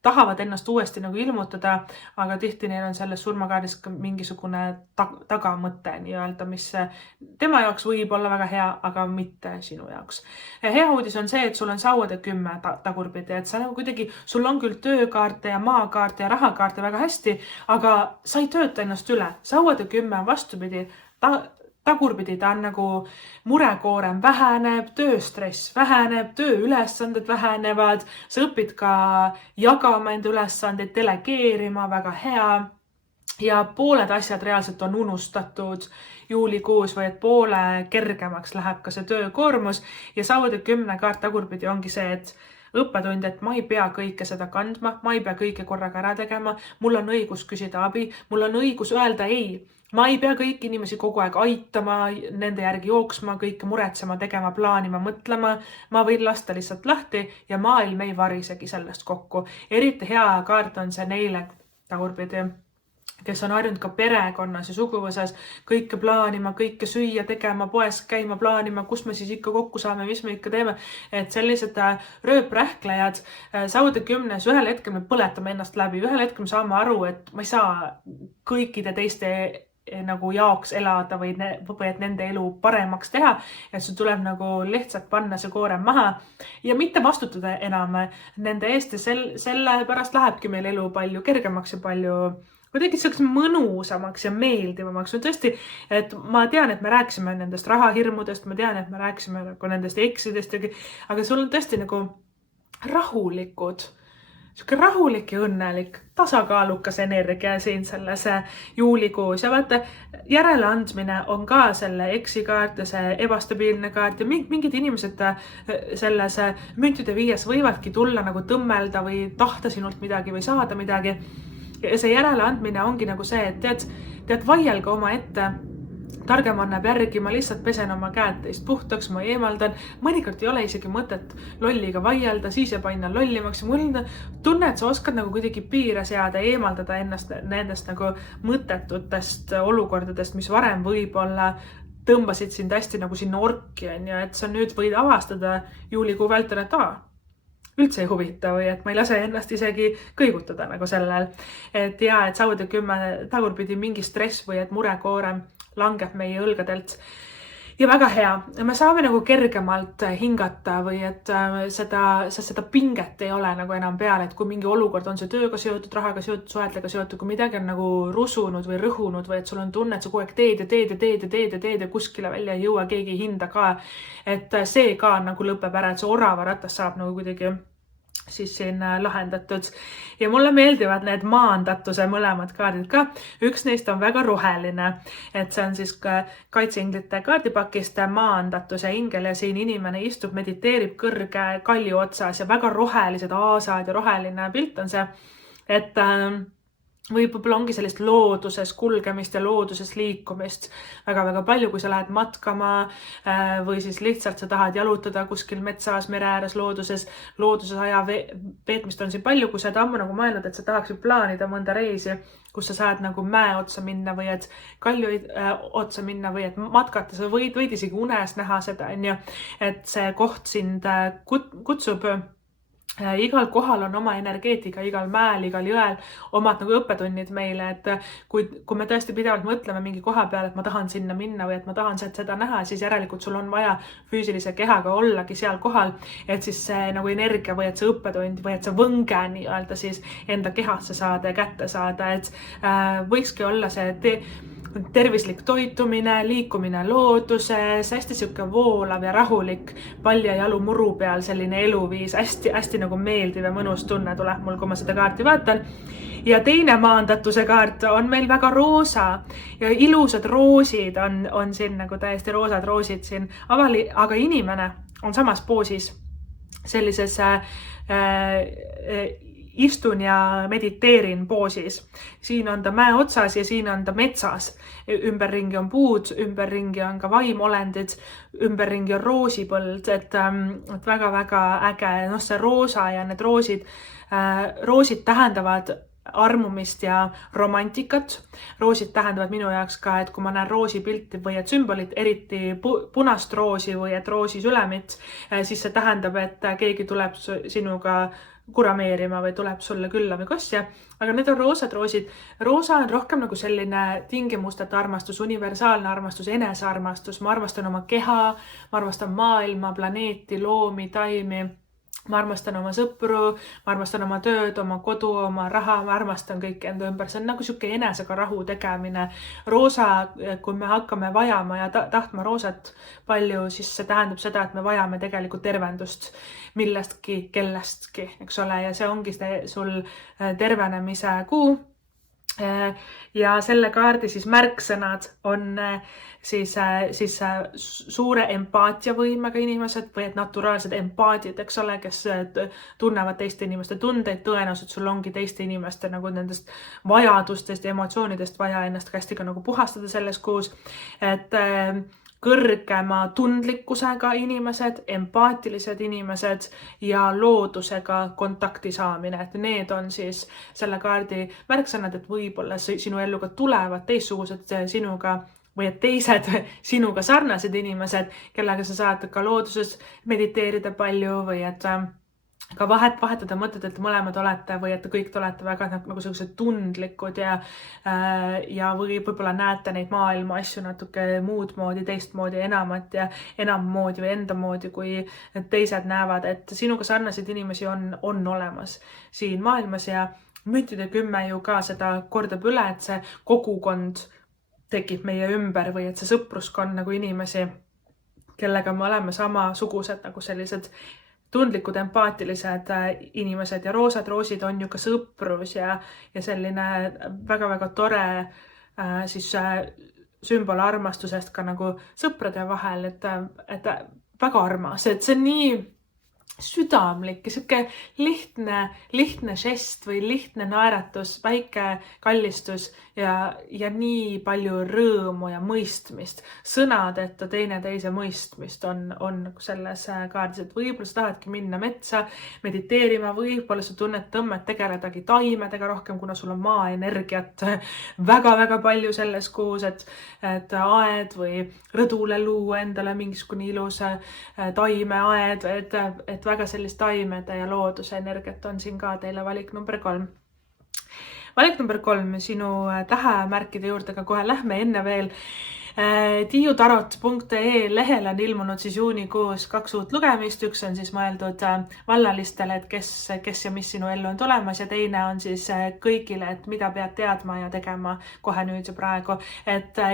tahavad ennast uuesti nagu ilmutada, aga tihti neil on selles surmakaardis ka mingisugune tagamõte nii-öelda, mis tema jaoks võib olla väga hea, aga mitte sinu jaoks. Hea uudis on see, et sul on sauade 10 tagurpidi, et sa nagu kuidagi, sul on küll töökaarte ja maakaarte ja rahakaarte väga hästi, aga sa ei tööta ennast üle. Sauade 10 vastupidi, tagurpidi ta on nagu murekoorem väheneb, tööstress väheneb, tööülesanded vähenevad, sa õpid ka jagama enda ülesandeid, delegeerima, väga hea. Ja pooled asjad reaalselt on unustatud juulikuus või et poole kergemaks läheb ka see töökoormus ja sauade 10 kaart tagurpidi ongi see, et õppetund, et ma ei pea kõike seda kandma, ma ei pea kõike korraga ära tegema, mul on õigus küsida abi, mul on õigus öelda ei. Ma ei pea kõiki inimesi kogu aeg aitama, nende järgi jooksma, kõike muretsema, tegema, plaanima, mõtlema. Ma võin lasta lihtsalt lahti ja maailm ei varisegi sellest kokku. Eriti hea kaart on see neile tagurpidi, kes on harjunud ka perekonnas ja suguvõsas kõike plaanima, kõike süüa, tegema, poes käima, plaanima, kus me siis ikka kokku saame, mis me ikka teeme. Et sellised rööprähklejad sauade 10, ühel hetkel me põletame ennast läbi, ühel hetkel me saame aru, et ma ei saa kõikide teiste nagu jaoks elada või et nende elu paremaks teha, et see tuleb nagu lihtsalt panna see koorem maha ja mitte vastutada enam nende eest ja selle pärast lähebki meil elu palju kergemaks ja palju kuidagi selleks mõnusamaks ja meeldivamaks. On tõesti, et ma tean, et me rääkisime nendest rahahirmudest, ma tean, et me rääkisime nagu nendest eksidest, aga sul on tõesti nagu rahulikud, rahulik ja õnnelik, tasakaalukas energia siin selles juulikuus ja vaata, järeleandmine on ka selle eksikaart ja see ebastabiilne kaart ja mingid inimesed selles müntide 5 võivadki tulla nagu tõmmelda või tahta sinult midagi või saada midagi. Ja see järeleandmine ongi nagu see, et tead vaielga oma ette, targem annab järgi, ma lihtsalt pesen oma käed teist puhtaks, ma eemaldan. Mõnikord ei ole isegi mõtet lolliga vaielda, siis jääb aina lollimaks. Mul on tunne, et sa oskad nagu kuidagi piire seada, eemaldada ennast nendest nagu mõttetutest olukordadest, mis varem võib-olla tõmbasid sind hästi nagu sinna orki, et sa nüüd võid avastada juulikuu vältel, et üldse ei huvita või et ma ei lase ennast isegi kõigutada nagu sellel. Et sauade 10 tagurpidi mingi stress või et murekoorem langeb meie õlgadelt. Ja väga hea, me saame nagu kergemalt hingata või et seda pinget ei ole nagu enam peal, et kui mingi olukord on see tööga seotud, rahaga seotud, suhetega seotud, kui midagi on nagu rusunud või rõhunud või et sul on tunne, et sa kogu aeg teed ja kuskile välja ei jõua, keegi ei hinda ka, et see ka nagu lõpeb ära, et see orava ratas saab nagu kuidagi siis siin lahendatud. Ja mulle meeldivad need maandatuse mõlemad kaardid ka. Üks neist on väga roheline, et see on siis kaitseinglite kaardipakist maandatuse ingel ja siin inimene istub, mediteerib kõrge kalju otsas ja väga rohelised aasad ja roheline pilt on see, et võib-olla ongi sellist looduses kulgemist ja looduses liikumist väga-väga palju, kui sa lähed matkama või siis lihtsalt sa tahad jalutada kuskil metsas, mere ääres, looduses aja veetmist on siin palju, kui sa oled ammu nagu mõelnud, et sa tahaksid plaanida mõnda reisi, kus sa saad nagu mäe otsa minna või et kalju otsa minna või et matkata, sa võid isegi unes näha seda, et see koht sind kutsub. Igal kohal on oma energeetika, igal mäel, igal jõel omad nagu õppetunnid meile, et kui me tõesti pidevalt mõtleme mingi koha peale, et ma tahan sinna minna või et ma tahan seda näha, siis järelikult sul on vaja füüsilise kehaga ollagi seal kohal, et siis see nagu energia või et see õppetund või et see võnge nii-öelda siis enda kehasse saada ja kätte saada, et võikski olla see tervislik toitumine, liikumine looduses, hästi siuke voolav ja rahulik pall ja jalu muru peal selline eluviis, hästi nagu meeldiv ja mõnus tunne tuleb mul, kui ma seda kaarti vaatan. Ja teine maandatuse kaart on meil väga roosa ja ilusad roosid on siin nagu täiesti roosad roosid siin, aga inimene on samas poosis sellises istun ja mediteerin poosis. Siin on ta mäe otsas ja siin on ta metsas. Ümberringi on puud, ümberringi on ka vaimolendid, ümberringi on roosipõld, et väga-väga äge. See roosa ja need roosid tähendavad armumist ja romantikat. Roosid tähendavad minu jaoks ka, et kui ma näen roosipilti või et sümbolit, eriti punast roosi või et roosi sülemit, siis see tähendab, et keegi tuleb sinuga kurameerima või tuleb sulle külla või kosja, aga need on roosad roosid. Roosa on rohkem nagu selline tingimusteta armastus, universaalne armastus, enesearmastus. Ma armastan oma keha, ma armastan maailma, planeeti, loomi, taimi. Ma armastan oma sõpru, ma armastan oma tööd, oma kodu, oma raha, ma armastan kõik enda ümber. See on nagu siuke enesega rahu tegemine. Roosa, kui me hakkame vajama ja tahtma roosat palju, siis see tähendab seda, et me vajame tegelikult tervendust millestki, kellestki, eks ole, ja see ongi sul tervenemise kuu. Ja selle kaardi siis märksõnad on siis suure empaatiavõimega inimesed või et naturaalsed empaadid, eks ole, kes tunnevad teiste inimeste tundeid, tõenäoliselt sul ongi teiste inimeste nagu nendest vajadustest ja emotsioonidest vaja ennast hästi ka nagu puhastada selles kuus, et kõrgema tundlikkusega inimesed, empaatilised inimesed ja loodusega kontakti saamine, et need on siis selle kaardi märksõnad, et võib-olla sinu ellu ka tulevad teistsugused sinuga või et teised sinuga sarnased inimesed, kellega sa saad ka looduses mediteerida palju või et ka vahetada mõtted, et mõlemad olete või et kõik te olete väga nagu sellised tundlikud ja võib-olla näete neid maailma asju natuke muud moodi, teistmoodi, enamat ja enammoodi või enda moodi, kui teised näevad, et sinuga sarnaseid inimesi on olemas siin maailmas ja müntide 10 ju ka seda kordab üle, et see kogukond tekib meie ümber või et see sõpruskond nagu inimesi, kellega me oleme samasugused nagu sellised tundlikud, empaatilised inimesed ja roosad roosid on ju ka sõprus ja selline väga-väga tore siis sümbol armastusest ka nagu sõprade vahel, et väga armas, et see on nii südamlik ja siuke lihtne žest või lihtne naeratus, väike kallistus ja nii palju rõõmu ja mõistmist. Sõnadeta teineteise mõistmist on selles kaardis, et võib-olla sa tahadki minna metsa mediteerima, võib-olla sa tunned tõmmet tegeledagi taimedega rohkem, kuna sul on maaenergiat väga-väga palju selles kuus, et aed või rõdule luua endale mingisugune ilus taimeaed, et väga sellist taimede ja looduse energiat on siin ka teile valik number 3. Valik number 3, sinu tähemärkide juurde ka kohe lähme enne veel. tiiutarot.ee lehel on ilmunud siis juunikuus 2 uut lugemist. Üks on siis mõeldud vallalistele, et kes ja mis sinu ellu on tulemas ja teine on siis kõigile, et mida pead teadma ja tegema kohe nüüd ja praegu.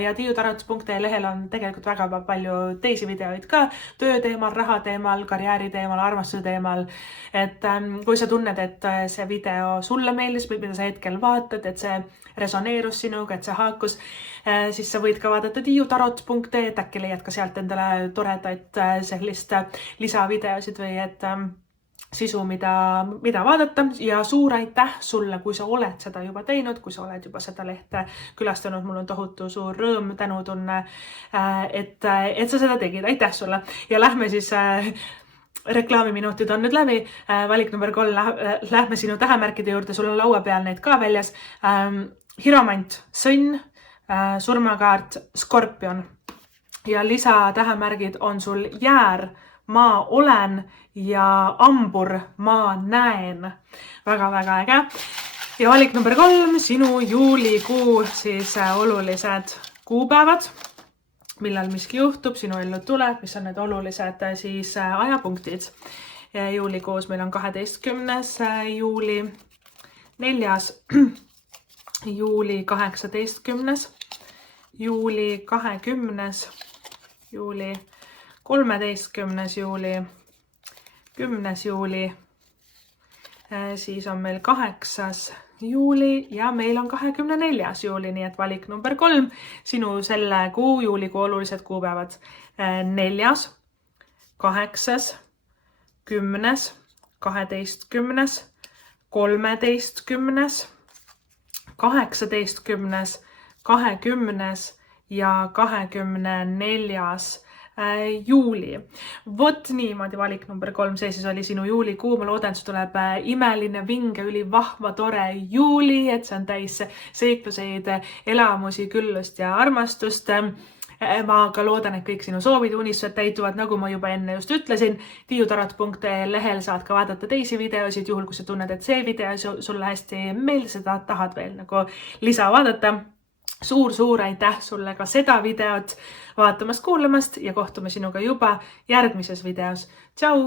Ja tiiutarot.ee lehel on tegelikult väga palju teisi videoid ka töö teemal, raha teemal, karjääri teemal, armastuse teemal. Et kui sa tunned, et see video sulle meeldis või mida sa hetkel vaatad, et see resoneerus sinuga, et see haakus, siis sa võid ka vaadata tiiutarot.ee, et äkki leiad ka sealt endale toredaid sellist lisavideosid või et sisu, mida vaadata ja suur aitäh sulle, kui sa oled seda juba teinud, kui sa oled juba seda lehte külastanud, mul on tohutu suur rõõm, tänutunne, et sa seda tegid, aitäh sulle ja lähme siis reklaamiminutid on nüüd läbi, valik number 3, lähme sinu tähemärkide juurde, sul on laua peal neid ka väljas, hiromant, sõnn, surmakaart, skorpion ja lisatähemärgid on sul jäär, ma olen ja hambur, ma näen. Väga-väga äge. Ja valik number 3, sinu juulikuu siis olulised kuupäevad, millal miski juhtub, sinu ellu tuleb, mis on need olulised siis ajapunktid. Juulikuus meil on 12. juuli, 4. juuli, 18. juuli, 20. juuli, 13. juuli, 10. juuli, siis on meil 8. juuli ja meil on 24. juuli, nii et valik number 3, sinu selle kuu juulikuu olulised kuupäevad. 4., 8., 10., 12., 13., 18., 20. ja 24. juuli. Vot niimoodi valik number 3, see siis oli sinu juulikuu. Ma loodan, et tuleb imeline, vinge, ülivahva, tore juuli, et see on täis seikluseid, elamusi, küllust ja armastust. Ma ka loodan, et kõik sinu soovid, unistused täituvad, nagu ma juba enne just ütlesin. tiiutarot.ee lehel saad ka vaadata teisi videosid, juhul kui sa tunned, et see video sulle hästi meeldis, seda tahad veel nagu lisa vaadata. Suur aitäh sulle ka seda videot vaatamast, kuulamast ja kohtume sinuga juba järgmises videos. Tšau!